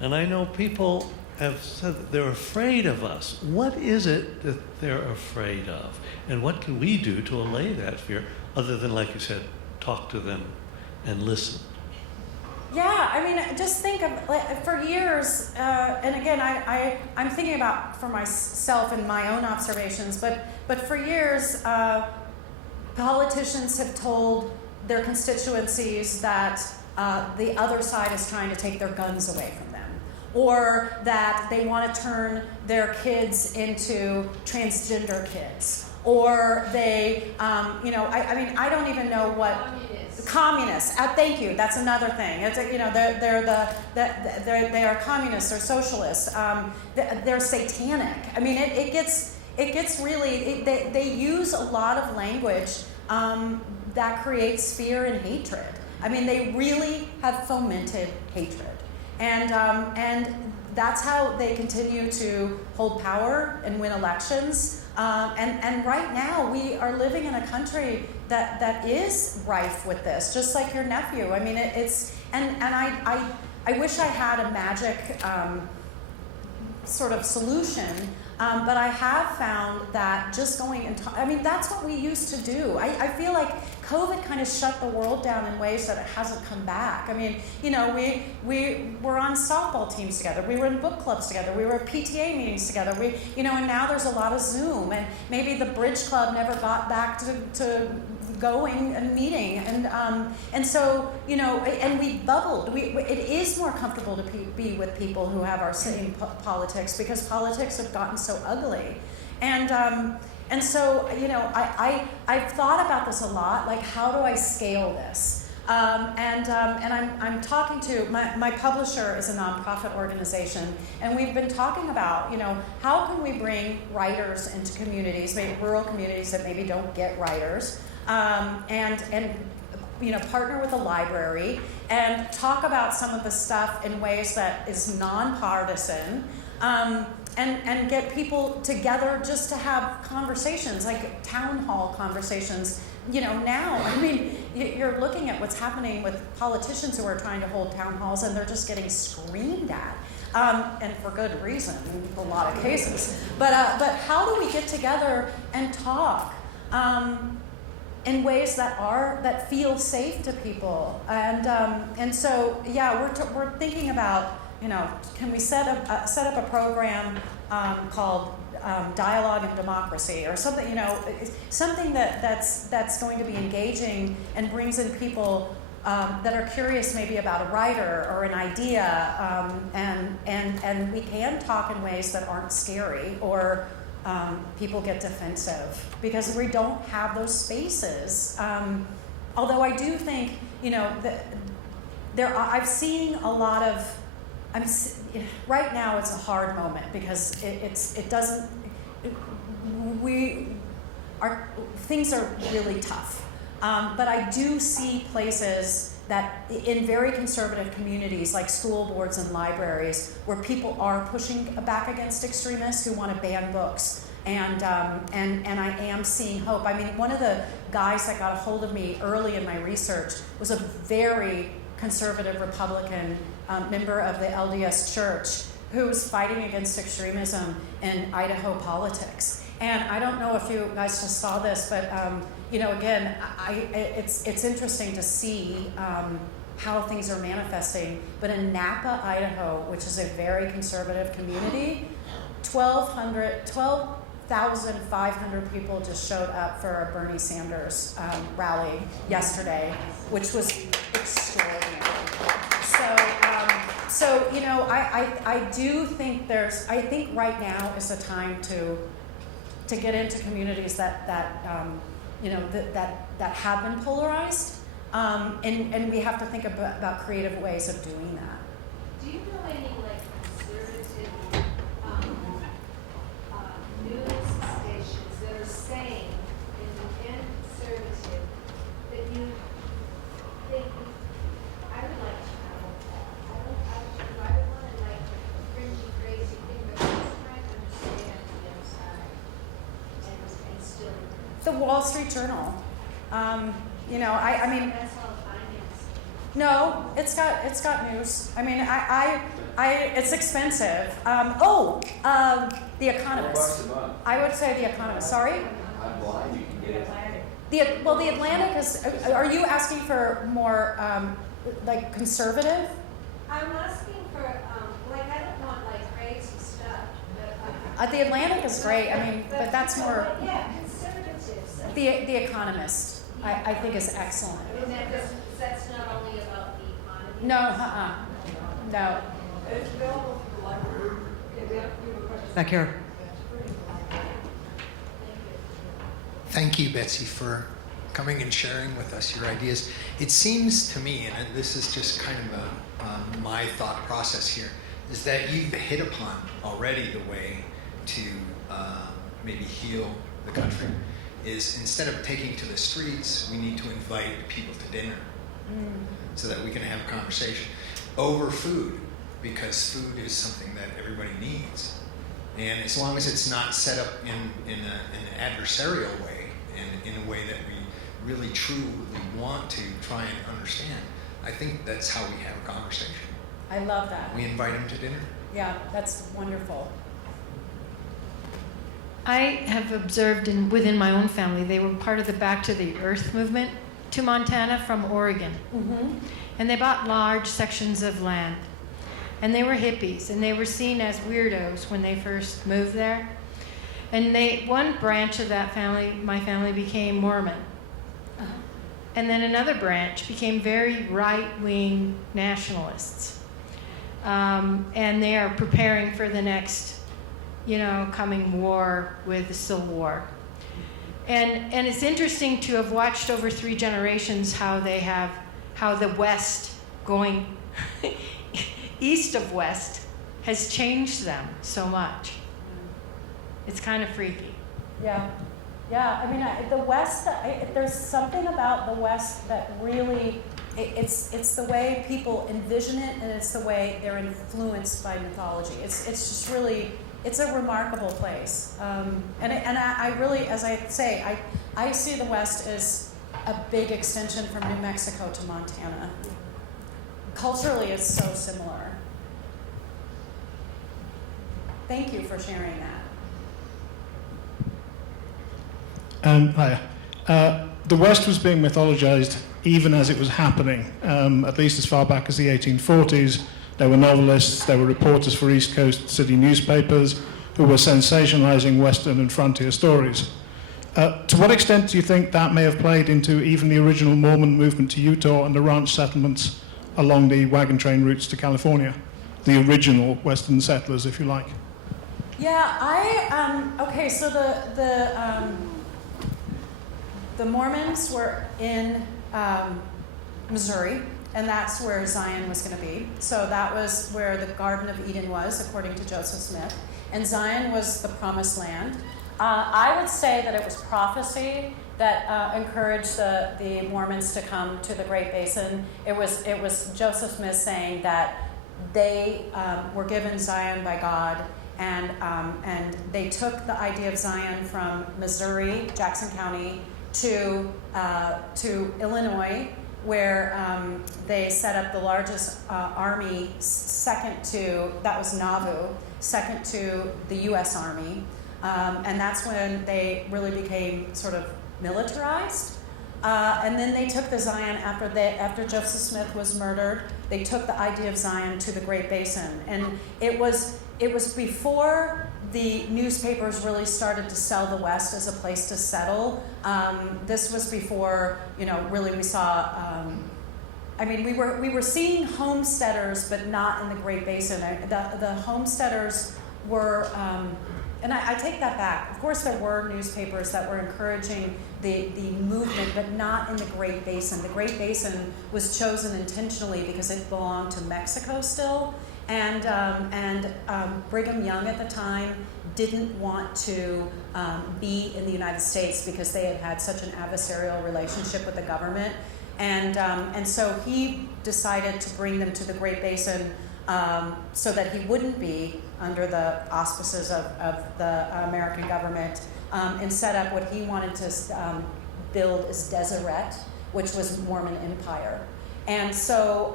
and I know people have said that they're afraid of us. What is it that they're afraid of? And what can we do to allay that fear, other than, like you said, talk to them and listen? Yeah, I mean, just think of, for years, and again, I'm thinking about for myself and my own observations, but for years, politicians have told their constituencies that the other side is trying to take their guns away from them, or that they want to turn their kids into transgender kids, or they, I mean, I don't even know what. Communists. Communists. Thank you. That's another thing. It's, they are communists or socialists. They're satanic. I mean, it gets really. They use a lot of language that creates fear and hatred. I mean, they really have fomented hatred, and that's how they continue to hold power and win elections. And right now, we are living in a country that is rife with this, just like your nephew. I mean, I wish I had a magic sort of solution, but I have found that just going and I mean, that's what we used to do. I feel like COVID kind of shut the world down in ways that it hasn't come back. I mean, we were on softball teams together. We were in book clubs together. We were at PTA meetings together. And now there's a lot of Zoom. And maybe the Bridge Club never got back to going and meeting. And so, and we bubbled. It is more comfortable to be with people who have our same politics, because politics have gotten so ugly. And so, I've thought about this a lot, like, how do I scale this? And I'm talking to, my publisher is a nonprofit organization, and we've been talking about, how can we bring writers into communities, maybe rural communities that maybe don't get writers, and partner with a library and talk about some of the stuff in ways that is nonpartisan, and get people together just to have conversations, like town hall conversations. Now, I mean, you're looking at what's happening with politicians who are trying to hold town halls, and they're just getting screamed at, and for good reason in a lot of cases. But how do we get together and talk in ways that feel safe to people? And so, yeah, we're thinking about, can we set up a program called Dialogue and Democracy, or something, something that's going to be engaging and brings in people that are curious maybe about a writer or an idea, and we can talk in ways that aren't scary or people get defensive, because we don't have those spaces. Although I do think, that I've seen a lot of. Right now it's a hard moment, because things are really tough. But I do see places that in very conservative communities, like school boards and libraries, where people are pushing back against extremists who want to ban books. And I am seeing hope. I mean, one of the guys that got a hold of me early in my research was a very conservative Republican member of the LDS Church who was fighting against extremism in Idaho politics. And I don't know if you guys just saw this, but again, it's interesting to see how things are manifesting. But in Napa, Idaho, which is a very conservative community, 12,500 people just showed up for a Bernie Sanders rally yesterday, which was extraordinary. So I do think I think right now is the time to get into communities that that have been polarized, and we have to think about creative ways of doing that. Do you know any like conservative news stations that are saying and conservative that you think I would like to know? I don't want to like fringy crazy thing, but I'm just trying to understand the other side and still. The Wall Street Journal. I mean, That's all finance. no, it's got news. I mean, it's expensive. The Economist. I would say The Economist. Sorry. I'm blind, you can get it. The Atlantic is. Are you asking for more like conservative? I'm asking for, like, I don't want like crazy stuff, but. The Atlantic is great. I mean, but that's more. Yeah, conservatives. The Economist, I think, is excellent. And that's not only about the economy. No, no. Back here. Thank you, Betsy, for coming and sharing with us your ideas. It seems to me, and this is just kind of my thought process here, is that you've hit upon already the way to maybe heal the country. Is instead of taking to the streets, we need to invite people to dinner so that we can have a conversation over food, because food is something that everybody needs. And as long as it's not set up in an adversarial way, and in a way that we really truly want to try and understand, I think that's how we have a conversation. I love that. We invite them to dinner. Yeah, that's wonderful. I have observed within my own family, they were part of the Back to the Earth movement to Montana from Oregon. Mm-hmm. And they bought large sections of land. And they were hippies, and they were seen as weirdos when they first moved there. And one branch of that family, my family, became Mormon. Uh-huh. And then another branch became very right-wing nationalists. And they are preparing for the next, coming war with the Civil War. And it's interesting to have watched over 3 generations how the West going east of West has changed them so much. It's kind of freaky. Yeah. I mean, the West. There's something about the West that really, it's the way people envision it, and it's the way they're influenced by mythology. It's just really, it's a remarkable place. And I really, as I say, I see the West as a big extension from New Mexico to Montana. Culturally, it's so similar. Thank you for sharing that. Hi. The West was being mythologized even as it was happening, at least as far back as the 1840s. There were novelists, there were reporters for East Coast city newspapers who were sensationalizing Western and frontier stories. To what extent do you think that may have played into even the original Mormon movement to Utah and the ranch settlements along the wagon train routes to California? The original Western settlers, if you like. Yeah, okay, so the Mormons were in Missouri, and that's where Zion was going to be. So that was where the Garden of Eden was, according to Joseph Smith. And Zion was the promised land. I would say that it was prophecy that encouraged the Mormons to come to the Great Basin. It was Joseph Smith saying that they were given Zion by God, and they took the idea of Zion from Missouri, Jackson County, to Illinois, where they set up the largest army, that was Nauvoo, second to the U.S. Army. And that's when they really became sort of militarized. And then they took the Zion after Joseph Smith was murdered. They took the idea of Zion to the Great Basin, and it was before the newspapers really started to sell the West as a place to settle. This was before, really we saw. We were seeing homesteaders, but not in the Great Basin. The homesteaders were and I take that back. Of course, there were newspapers that were encouraging the movement, but not in the Great Basin. The Great Basin was chosen intentionally because it belonged to Mexico still, and Brigham Young at the time didn't want to be in the United States because they had had such an adversarial relationship with the government, and so he decided to bring them to the Great Basin so that he wouldn't be under the auspices of the American government, and set up what he wanted to build as Deseret, which was Mormon Empire. And so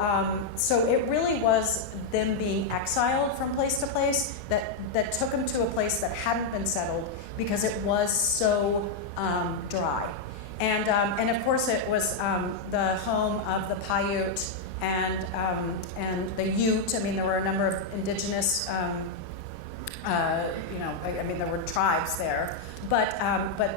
it really was them being exiled from place to place that took them to a place that hadn't been settled because it was so dry. And of course it was the home of the Paiute and the Ute. I mean, there were a number of indigenous, there were tribes there, but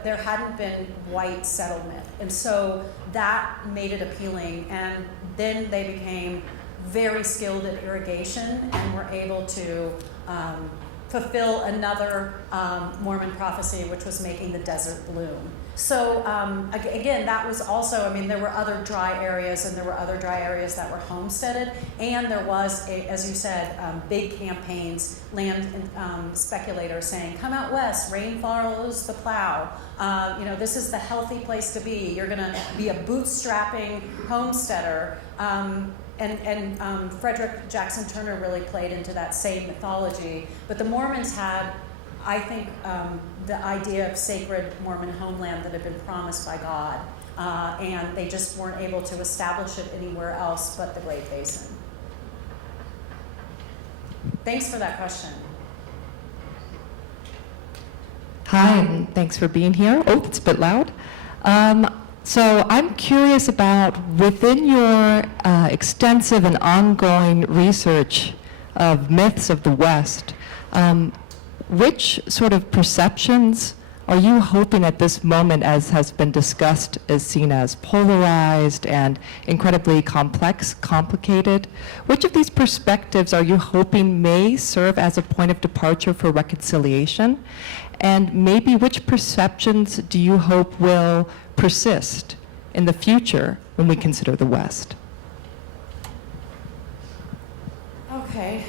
there hadn't been white settlement, and so that made it appealing. And then they became very skilled at irrigation and were able to fulfill another Mormon prophecy, which was making the desert bloom. So again, that was also, there were other dry areas, and there were other dry areas that were homesteaded, and there was, as you said, big campaigns, land speculators saying, come out west, rain follows the plow. This is the healthy place to be. You're going to be a bootstrapping homesteader. And Frederick Jackson Turner really played into that same mythology. But the Mormons had, I think, the idea of sacred Mormon homeland that had been promised by God, and they just weren't able to establish it anywhere else but the Great Basin. Thanks for that question. Hi, and thanks for being here. Oh, it's a bit loud. So I'm curious about, within your extensive and ongoing research of myths of the West, which sort of perceptions are you hoping at this moment, as has been discussed, is seen as polarized and incredibly complex, complicated? Which of these perspectives are you hoping may serve as a point of departure for reconciliation? And maybe which perceptions do you hope will persist in the future when we consider the West? Okay.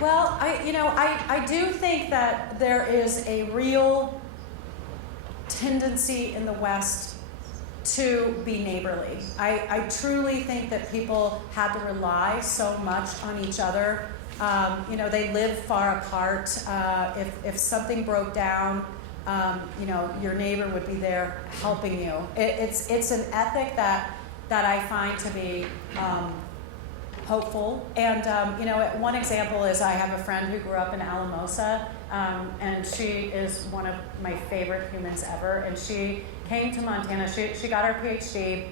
Well, I do think that there is a real tendency in the West to be neighborly. I truly think that people had to rely so much on each other. They lived far apart. If something broke down, your neighbor would be there helping you. It's an ethic that I find to be hopeful. And one example is I have a friend who grew up in Alamosa, and she is one of my favorite humans ever. And she came to Montana. She got her PhD.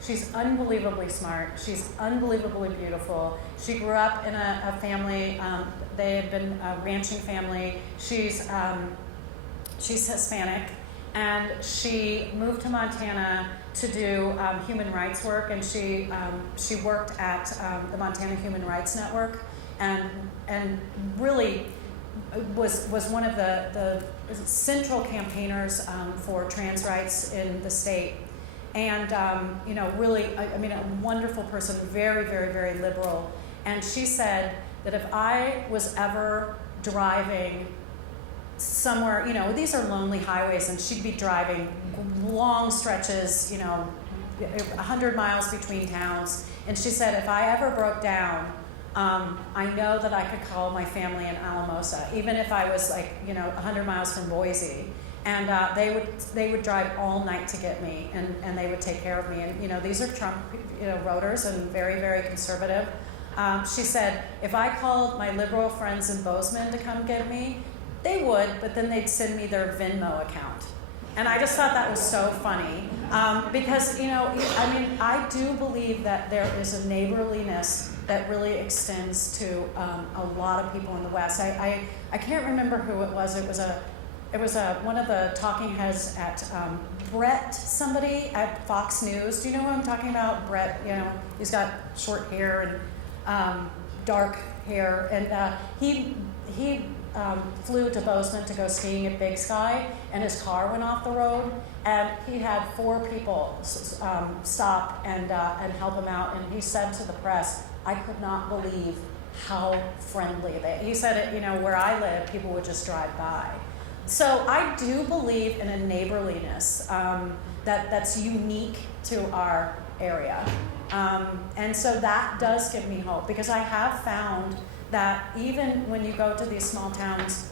She's unbelievably smart. She's unbelievably beautiful. She grew up in a family. They had been a ranching family. She's Hispanic, and she moved to Montana to do human rights work, and she worked at the Montana Human Rights Network, and really was one of the central campaigners for trans rights in the state. And really, a wonderful person, very, very, very liberal. And she said that if I was ever driving somewhere, these are lonely highways, and she'd be driving long stretches, 100 miles between towns. And she said, if I ever broke down, I know that I could call my family in Alamosa, even if I was 100 miles from Boise. And they would drive all night to get me, and they would take care of me. And these are Trump voters and very, very conservative. She said, if I called my liberal friends in Bozeman to come get me, they would, but then they'd send me their Venmo account. And I just thought that was so funny, because I do believe that there is a neighborliness that really extends to a lot of people in the West. I can't remember who it was. It was one of the talking heads at Brett, somebody at Fox News. Do you know who I'm talking about? Brett, he's got short hair and dark here, and he flew to Bozeman to go skiing at Big Sky, and his car went off the road, and he had 4 people stop and help him out, and he said to the press, "I could not believe how friendly they." He said, you know, where I live, people would just drive by. So I do believe in a neighborliness that's unique to our area. And so that does give me hope, because I have found that even when you go to these small towns,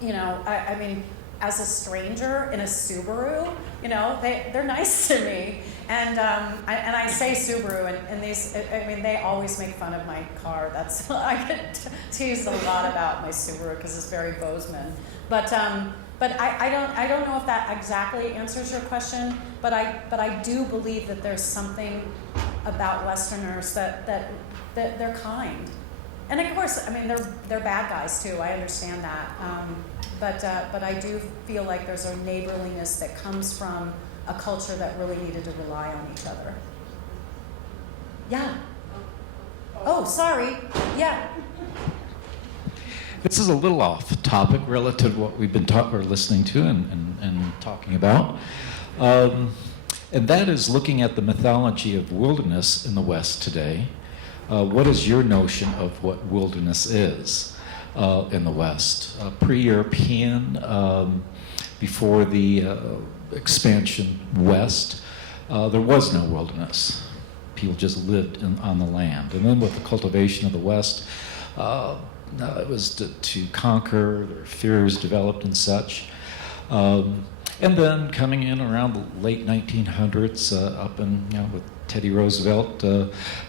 you know, I mean, as a stranger in a Subaru, you know, they're nice to me. And I say Subaru, and these, I mean, they always make fun of my car. That's, I get teased a lot about my Subaru because it's very Bozeman. But I don't know if that exactly answers your question, but I do believe that there's something about Westerners that they're kind. And of course, I mean, they're bad guys too. I understand that. But I do feel like there's a neighborliness that comes from a culture that really needed to rely on each other. Yeah. Oh, sorry. Yeah. This is a little off topic relative to what we've been listening to and talking about. And that is looking at the mythology of wilderness in the West today. What is your notion of what wilderness is in the West? Pre-European, before the expansion west, there was no wilderness. People just lived on the land. And then with the cultivation of the West, it was to conquer, their fears developed and such. And then coming in around the late 1900s, up in, you know, with Teddy Roosevelt,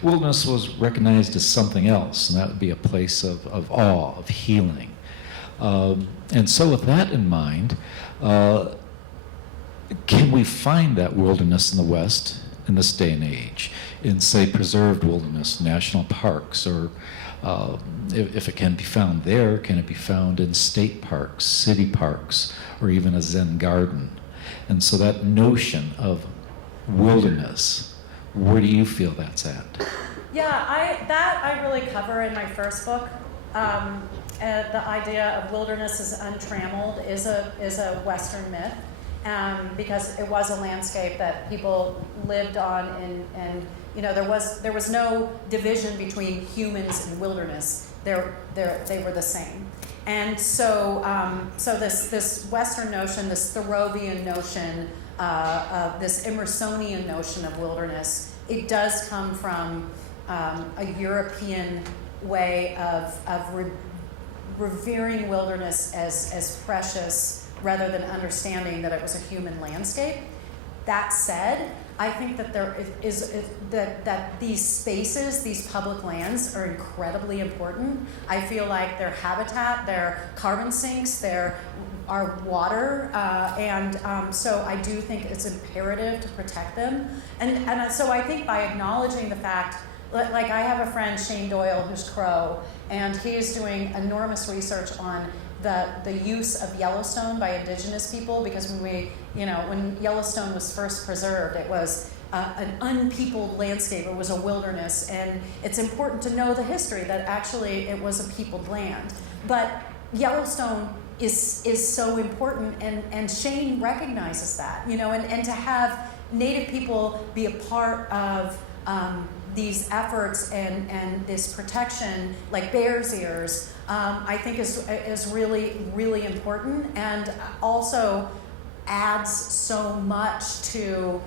wilderness was recognized as something else, and that would be a place of awe, of healing. And so with that in mind, can we find that wilderness in the West in this day and age, in, say, preserved wilderness, national parks, or if it can be found there, can it be found in state parks, city parks, or even a Zen garden? And so that notion of wilderness, where do you feel that's at? Yeah, I really cover in my first book. The idea of wilderness as untrammeled is a Western myth, because it was a landscape that people lived on, and you know, there was no division between humans and wilderness. They were the same. And so this Western notion, this Thoreauvian notion, this Emersonian notion of wilderness, it does come from a European way of revering wilderness as precious, rather than understanding that it was a human landscape. That said, I think that there is that these spaces, these public lands, are incredibly important. I feel like their habitat, their carbon sinks, our water, and so I do think it's imperative to protect them. And so I think by acknowledging the fact, like I have a friend, Shane Doyle, who's Crow, and he is doing enormous research on the use of Yellowstone by indigenous people, because when Yellowstone was first preserved, it was an unpeopled landscape. It was a wilderness, and it's important to know the history that actually it was a peopled land. But Yellowstone is so important, and Shane recognizes that, and to have Native people be a part of these efforts and this protection, like Bears Ears, I think is really, really important, and also adds so much to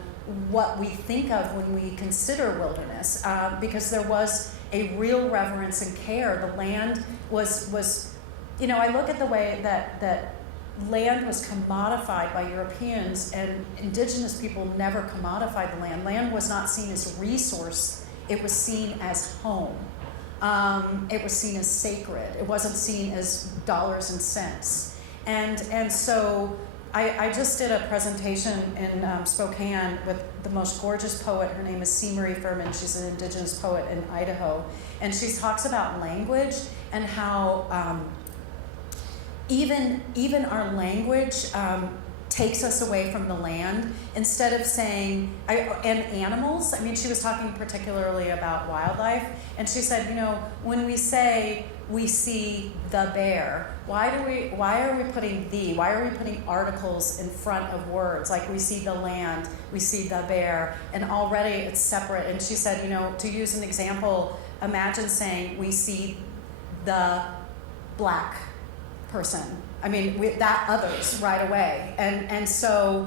what we think of when we consider wilderness, because there was a real reverence and care. The land was I look at the way that land was commodified by Europeans, and indigenous people never commodified the land. Land was not seen as resource, it was seen as home. It was seen as sacred. It wasn't seen as dollars and cents. And so I just did a presentation in Spokane with the most gorgeous poet. Her name is C. Marie Furman. She's an indigenous poet in Idaho. And she talks about language and how even our language takes us away from the land, instead of saying, and animals. I mean, she was talking particularly about wildlife, and she said, you know, when we say we see the bear, why are we putting the? Why are we putting articles in front of words? Like, we see the land, we see the bear, and already it's separate. And she said, you know, to use an example, imagine saying we see the black person. I mean, that others right away. And so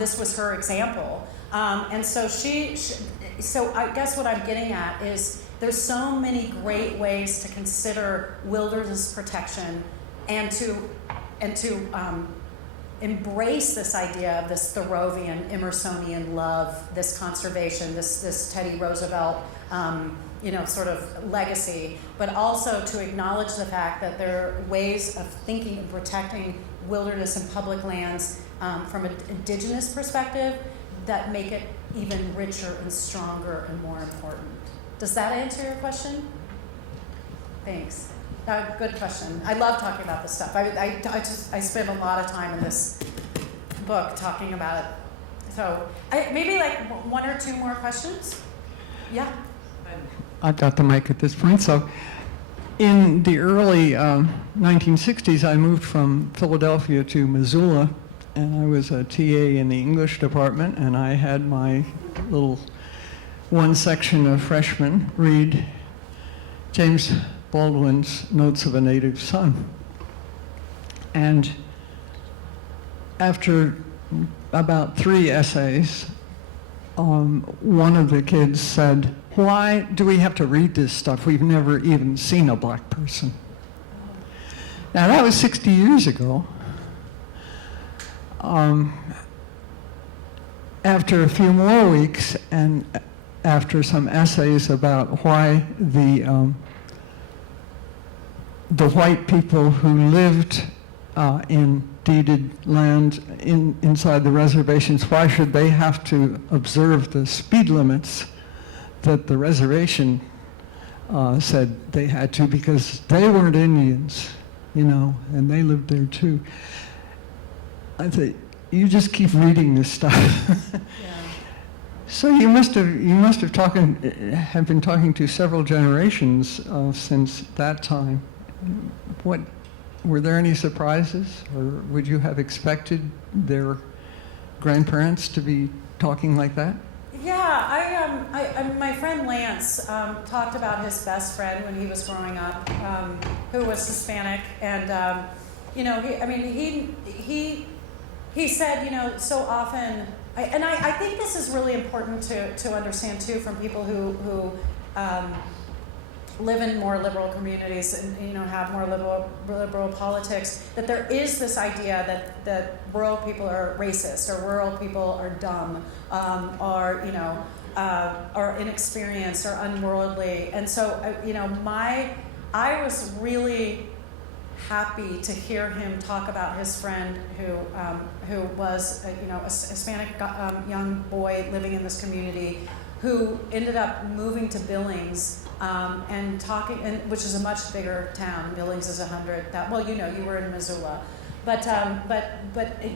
this was her example. And so so I guess what I'm getting at is there's so many great ways to consider wilderness protection and to embrace this idea of this Thoreauvian, Emersonian love, this conservation, this Teddy Roosevelt you know, sort of legacy, but also to acknowledge the fact that there are ways of thinking and protecting wilderness and public lands from an indigenous perspective that make it even richer and stronger and more important. Does that answer your question? Thanks. Good question. I love talking about this stuff. I spend a lot of time in this book talking about it. So maybe like one or two more questions? Yeah. I've got the mic at this point. So in the early 1960s, I moved from Philadelphia to Missoula, and I was a TA in the English department, and I had my little one section of freshmen read James Baldwin's Notes of a Native Son. And after about 3 essays, one of the kids said, "Why do we have to read this stuff? We've never even seen a black person." Now that was 60 years ago. After a few more weeks and after some essays about why the white people who lived in deeded land inside the reservations, why should they have to observe the speed limits that the reservation said they had to, because they weren't Indians, you know, and they lived there too. I said, you just keep reading this stuff. Yeah. So you must have been talking to several generations since that time. What were there any surprises, or would you have expected their grandparents to be talking like that? Yeah, my friend Lance talked about his best friend when he was growing up, who was Hispanic, and you know, he said, you know, so often, I think this is really important to understand too from people who live in more liberal communities and, you know, have more liberal politics, that there is this idea that rural people are racist, or rural people are dumb, or, you know, or inexperienced or unworldly. And so, you know, I was really happy to hear him talk about his friend who was, you know, a Hispanic young boy living in this community, who ended up moving to Billings and talking, which is a much bigger town. Billings is 100. Well, you know, you were in Missoula, but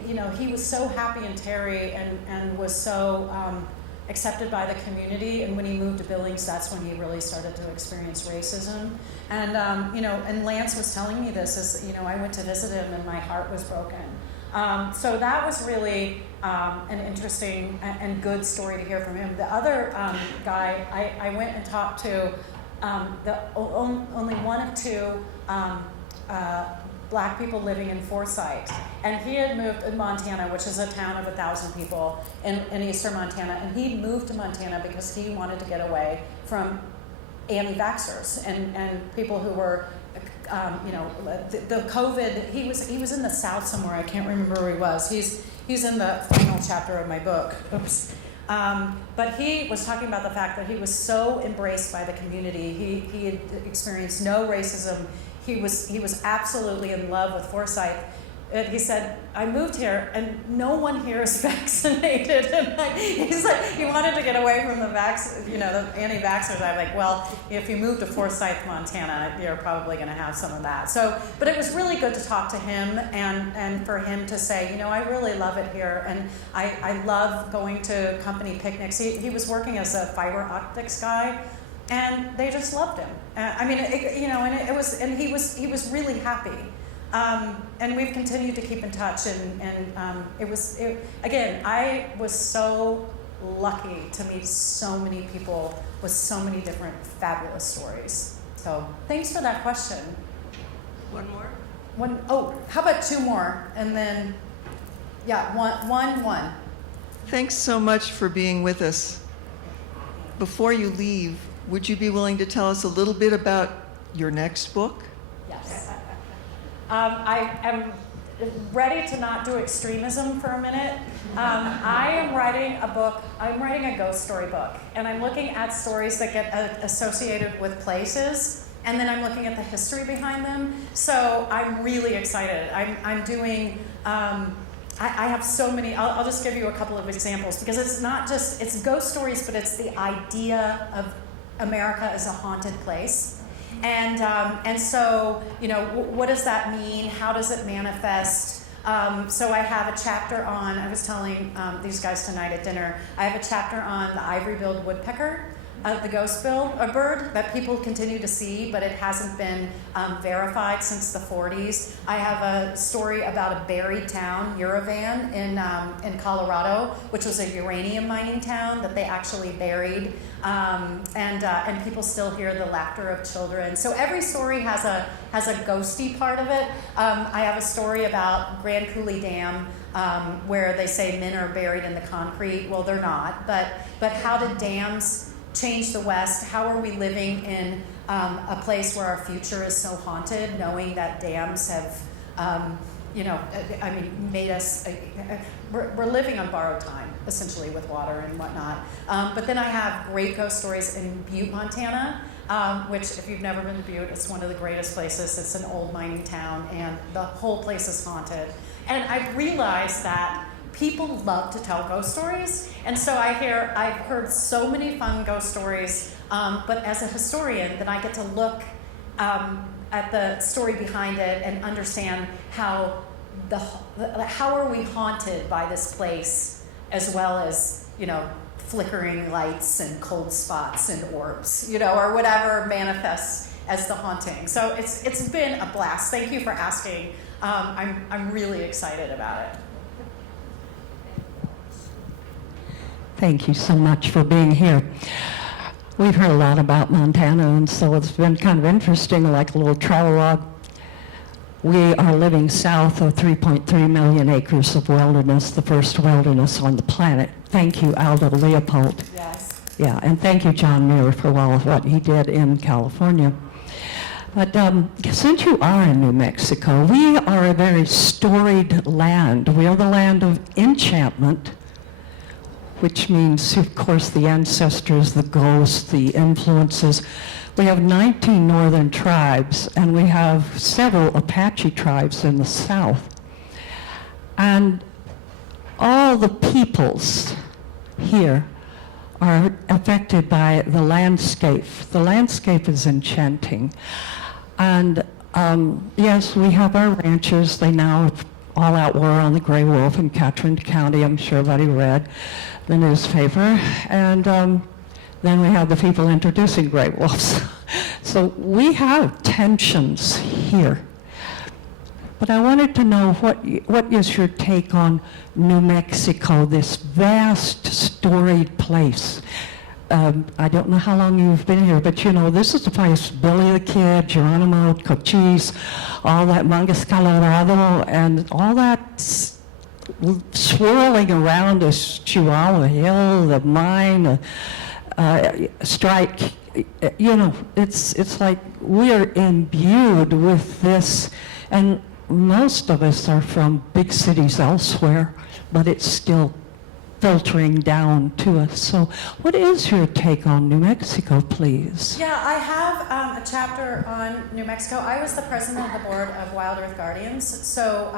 you know, he was so happy in Terry and was so accepted by the community. And when he moved to Billings, that's when he really started to experience racism. And you know, and Lance was telling me this as, you know, I went to visit him and my heart was broken. So that was really an interesting and good story to hear from him. The other guy, I went and talked to only one of 2 black people living in Forsyth. And he had moved in Montana, which is a town of 1,000 people in eastern Montana. And he moved to Montana because he wanted to get away from anti-vaxxers and people who were, you know, the COVID. He was in the South somewhere. I can't remember where he was. He's in the final chapter of my book. Oops. But he was talking about the fact that he was so embraced by the community. He had experienced no racism. He was absolutely in love with Forsyth. he said, I moved here and no one here is vaccinated. And he's like, he wanted to get away from the the anti-vaxxers. I'm like, well, if you move to Forsyth, Montana, you're probably going to have some of that. So, but it was really good to talk to him and for him to say, I really love it here. And I love going to company picnics. He was working as a fiber optics guy. And they just loved him. And he was really happy. And we've continued to keep in touch. Again, I was so lucky to meet so many people with so many different fabulous stories. So thanks for that question. One more? How about two more? And then, one. Thanks so much for being with us. Before you leave, would you be willing to tell us a little bit about your next book? Yes. I am ready to not do extremism for a minute. I am writing a book. I'm writing a ghost story book, and I'm looking at stories that get associated with places, and then I'm looking at the history behind them. So I'm really excited. I'm doing. I have so many. I'll just give you a couple of examples because it's not just it's ghost stories, but it's the idea of America as a haunted place. And so, what does that mean? How does it manifest? So I have a chapter on, I was telling these guys tonight at dinner, I have a chapter on the ivory-billed woodpecker, the ghost bird that people continue to see, but it hasn't been verified since the 40s. I have a story about a buried town, Uravan, in Colorado, which was a uranium mining town that they actually buried. And people still hear the laughter of children. So every story has a ghosty part of it. I have a story about Grand Coulee Dam, where they say men are buried in the concrete. Well, they're not. But how did dams change the West? How are we living in a place where our future is so haunted, knowing that dams have, made us. We're living on borrowed time, essentially, with water and whatnot. But then I have great ghost stories in Butte, Montana, which, if you've never been to Butte, it's one of the greatest places. It's an old mining town, and the whole place is haunted. And I've realized that people love to tell ghost stories, and so I've heard so many fun ghost stories. But as a historian, then I get to look at the story behind it and understand how are we haunted by this place, as well as flickering lights and cold spots and orbs, or whatever manifests as the haunting. So it's been a blast. Thank you for asking. I'm really excited about it. Thank you so much for being here. We've heard a lot about Montana, and so it's been kind of interesting, like a little travelogue. We are living south of 3.3 million acres of wilderness, the first wilderness on the planet. Thank you, Aldo Leopold. Yes. Yeah, and thank you, John Muir, for all of what he did in California. But since you are in New Mexico, we are a very storied land. We are the land of enchantment, which means, of course, the ancestors, the ghosts, the influences. We have 19 northern tribes, and we have several Apache tribes in the south. And all the peoples here are affected by the landscape. The landscape is enchanting. And yes, we have our ranches. They now have all-out war on the gray wolf in Catron County. I'm sure everybody read the newspaper. And then we have the people introducing gray wolves. So we have tensions here. But I wanted to know what is your take on New Mexico, this vast, storied place? I don't know how long you've been here, but this is the place Billy the Kid, Geronimo, Cochise, all that Mangas Colorado, and all that swirling around us, Chihuahua Hill, the mine, strike. It's like we're imbued with this, and most of us are from big cities elsewhere, but it's still filtering down to us. So what is your take on New Mexico, please? Yeah, I have a chapter on New Mexico. I was the president of the board of Wild Earth Guardians, so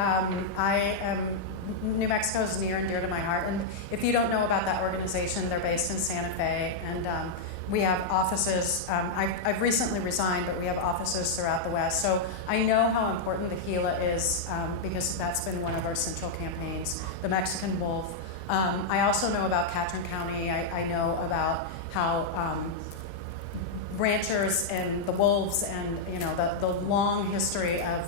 New Mexico is near and dear to my heart. And if you don't know about that organization, they're based in Santa Fe, and we have offices. I've recently resigned, but we have offices throughout the West. So I know how important the Gila is because that's been one of our central campaigns, the Mexican wolf. I also know about Catron County. I know about how ranchers and the wolves and the long history of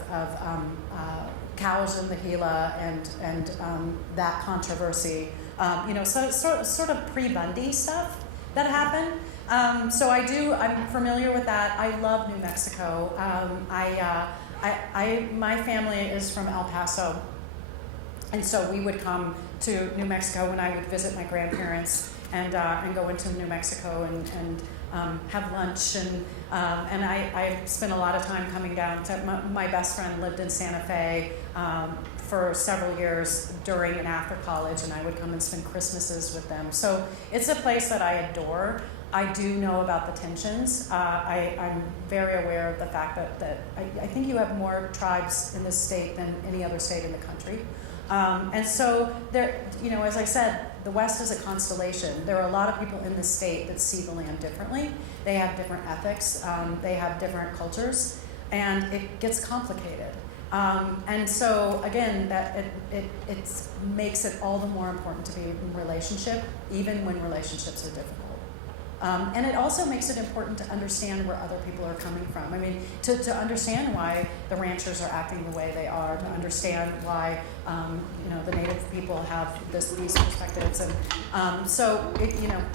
cows in the Gila and that controversy. Sort of pre-Bundy stuff that happened. So I'm familiar with that. I love New Mexico. My family is from El Paso, and so we would come to New Mexico when I would visit my grandparents and go into New Mexico and have lunch and I spent a lot of time coming down to my best friend lived in Santa Fe for several years during and after college, and I would come and spend Christmases with them. So it's a place that I adore. I do know about the tensions. I'm very aware of the fact that I think you have more tribes in this state than any other state in the country. And so there, as I said, the West is a constellation. There are a lot of people in this state that see the land differently. They have different ethics. They have different cultures, and it gets complicated. And so again, that it makes it all the more important to be in relationship, even when relationships are difficult. And it also makes it important to understand where other people are coming from. I mean, to understand why the ranchers are acting the way they are, to understand why the native people have these perspectives. And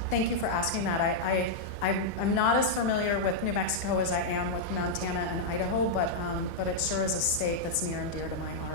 thank you for asking that. I'm not as familiar with New Mexico as I am with Montana and Idaho, but it sure is a state that's near and dear to my heart.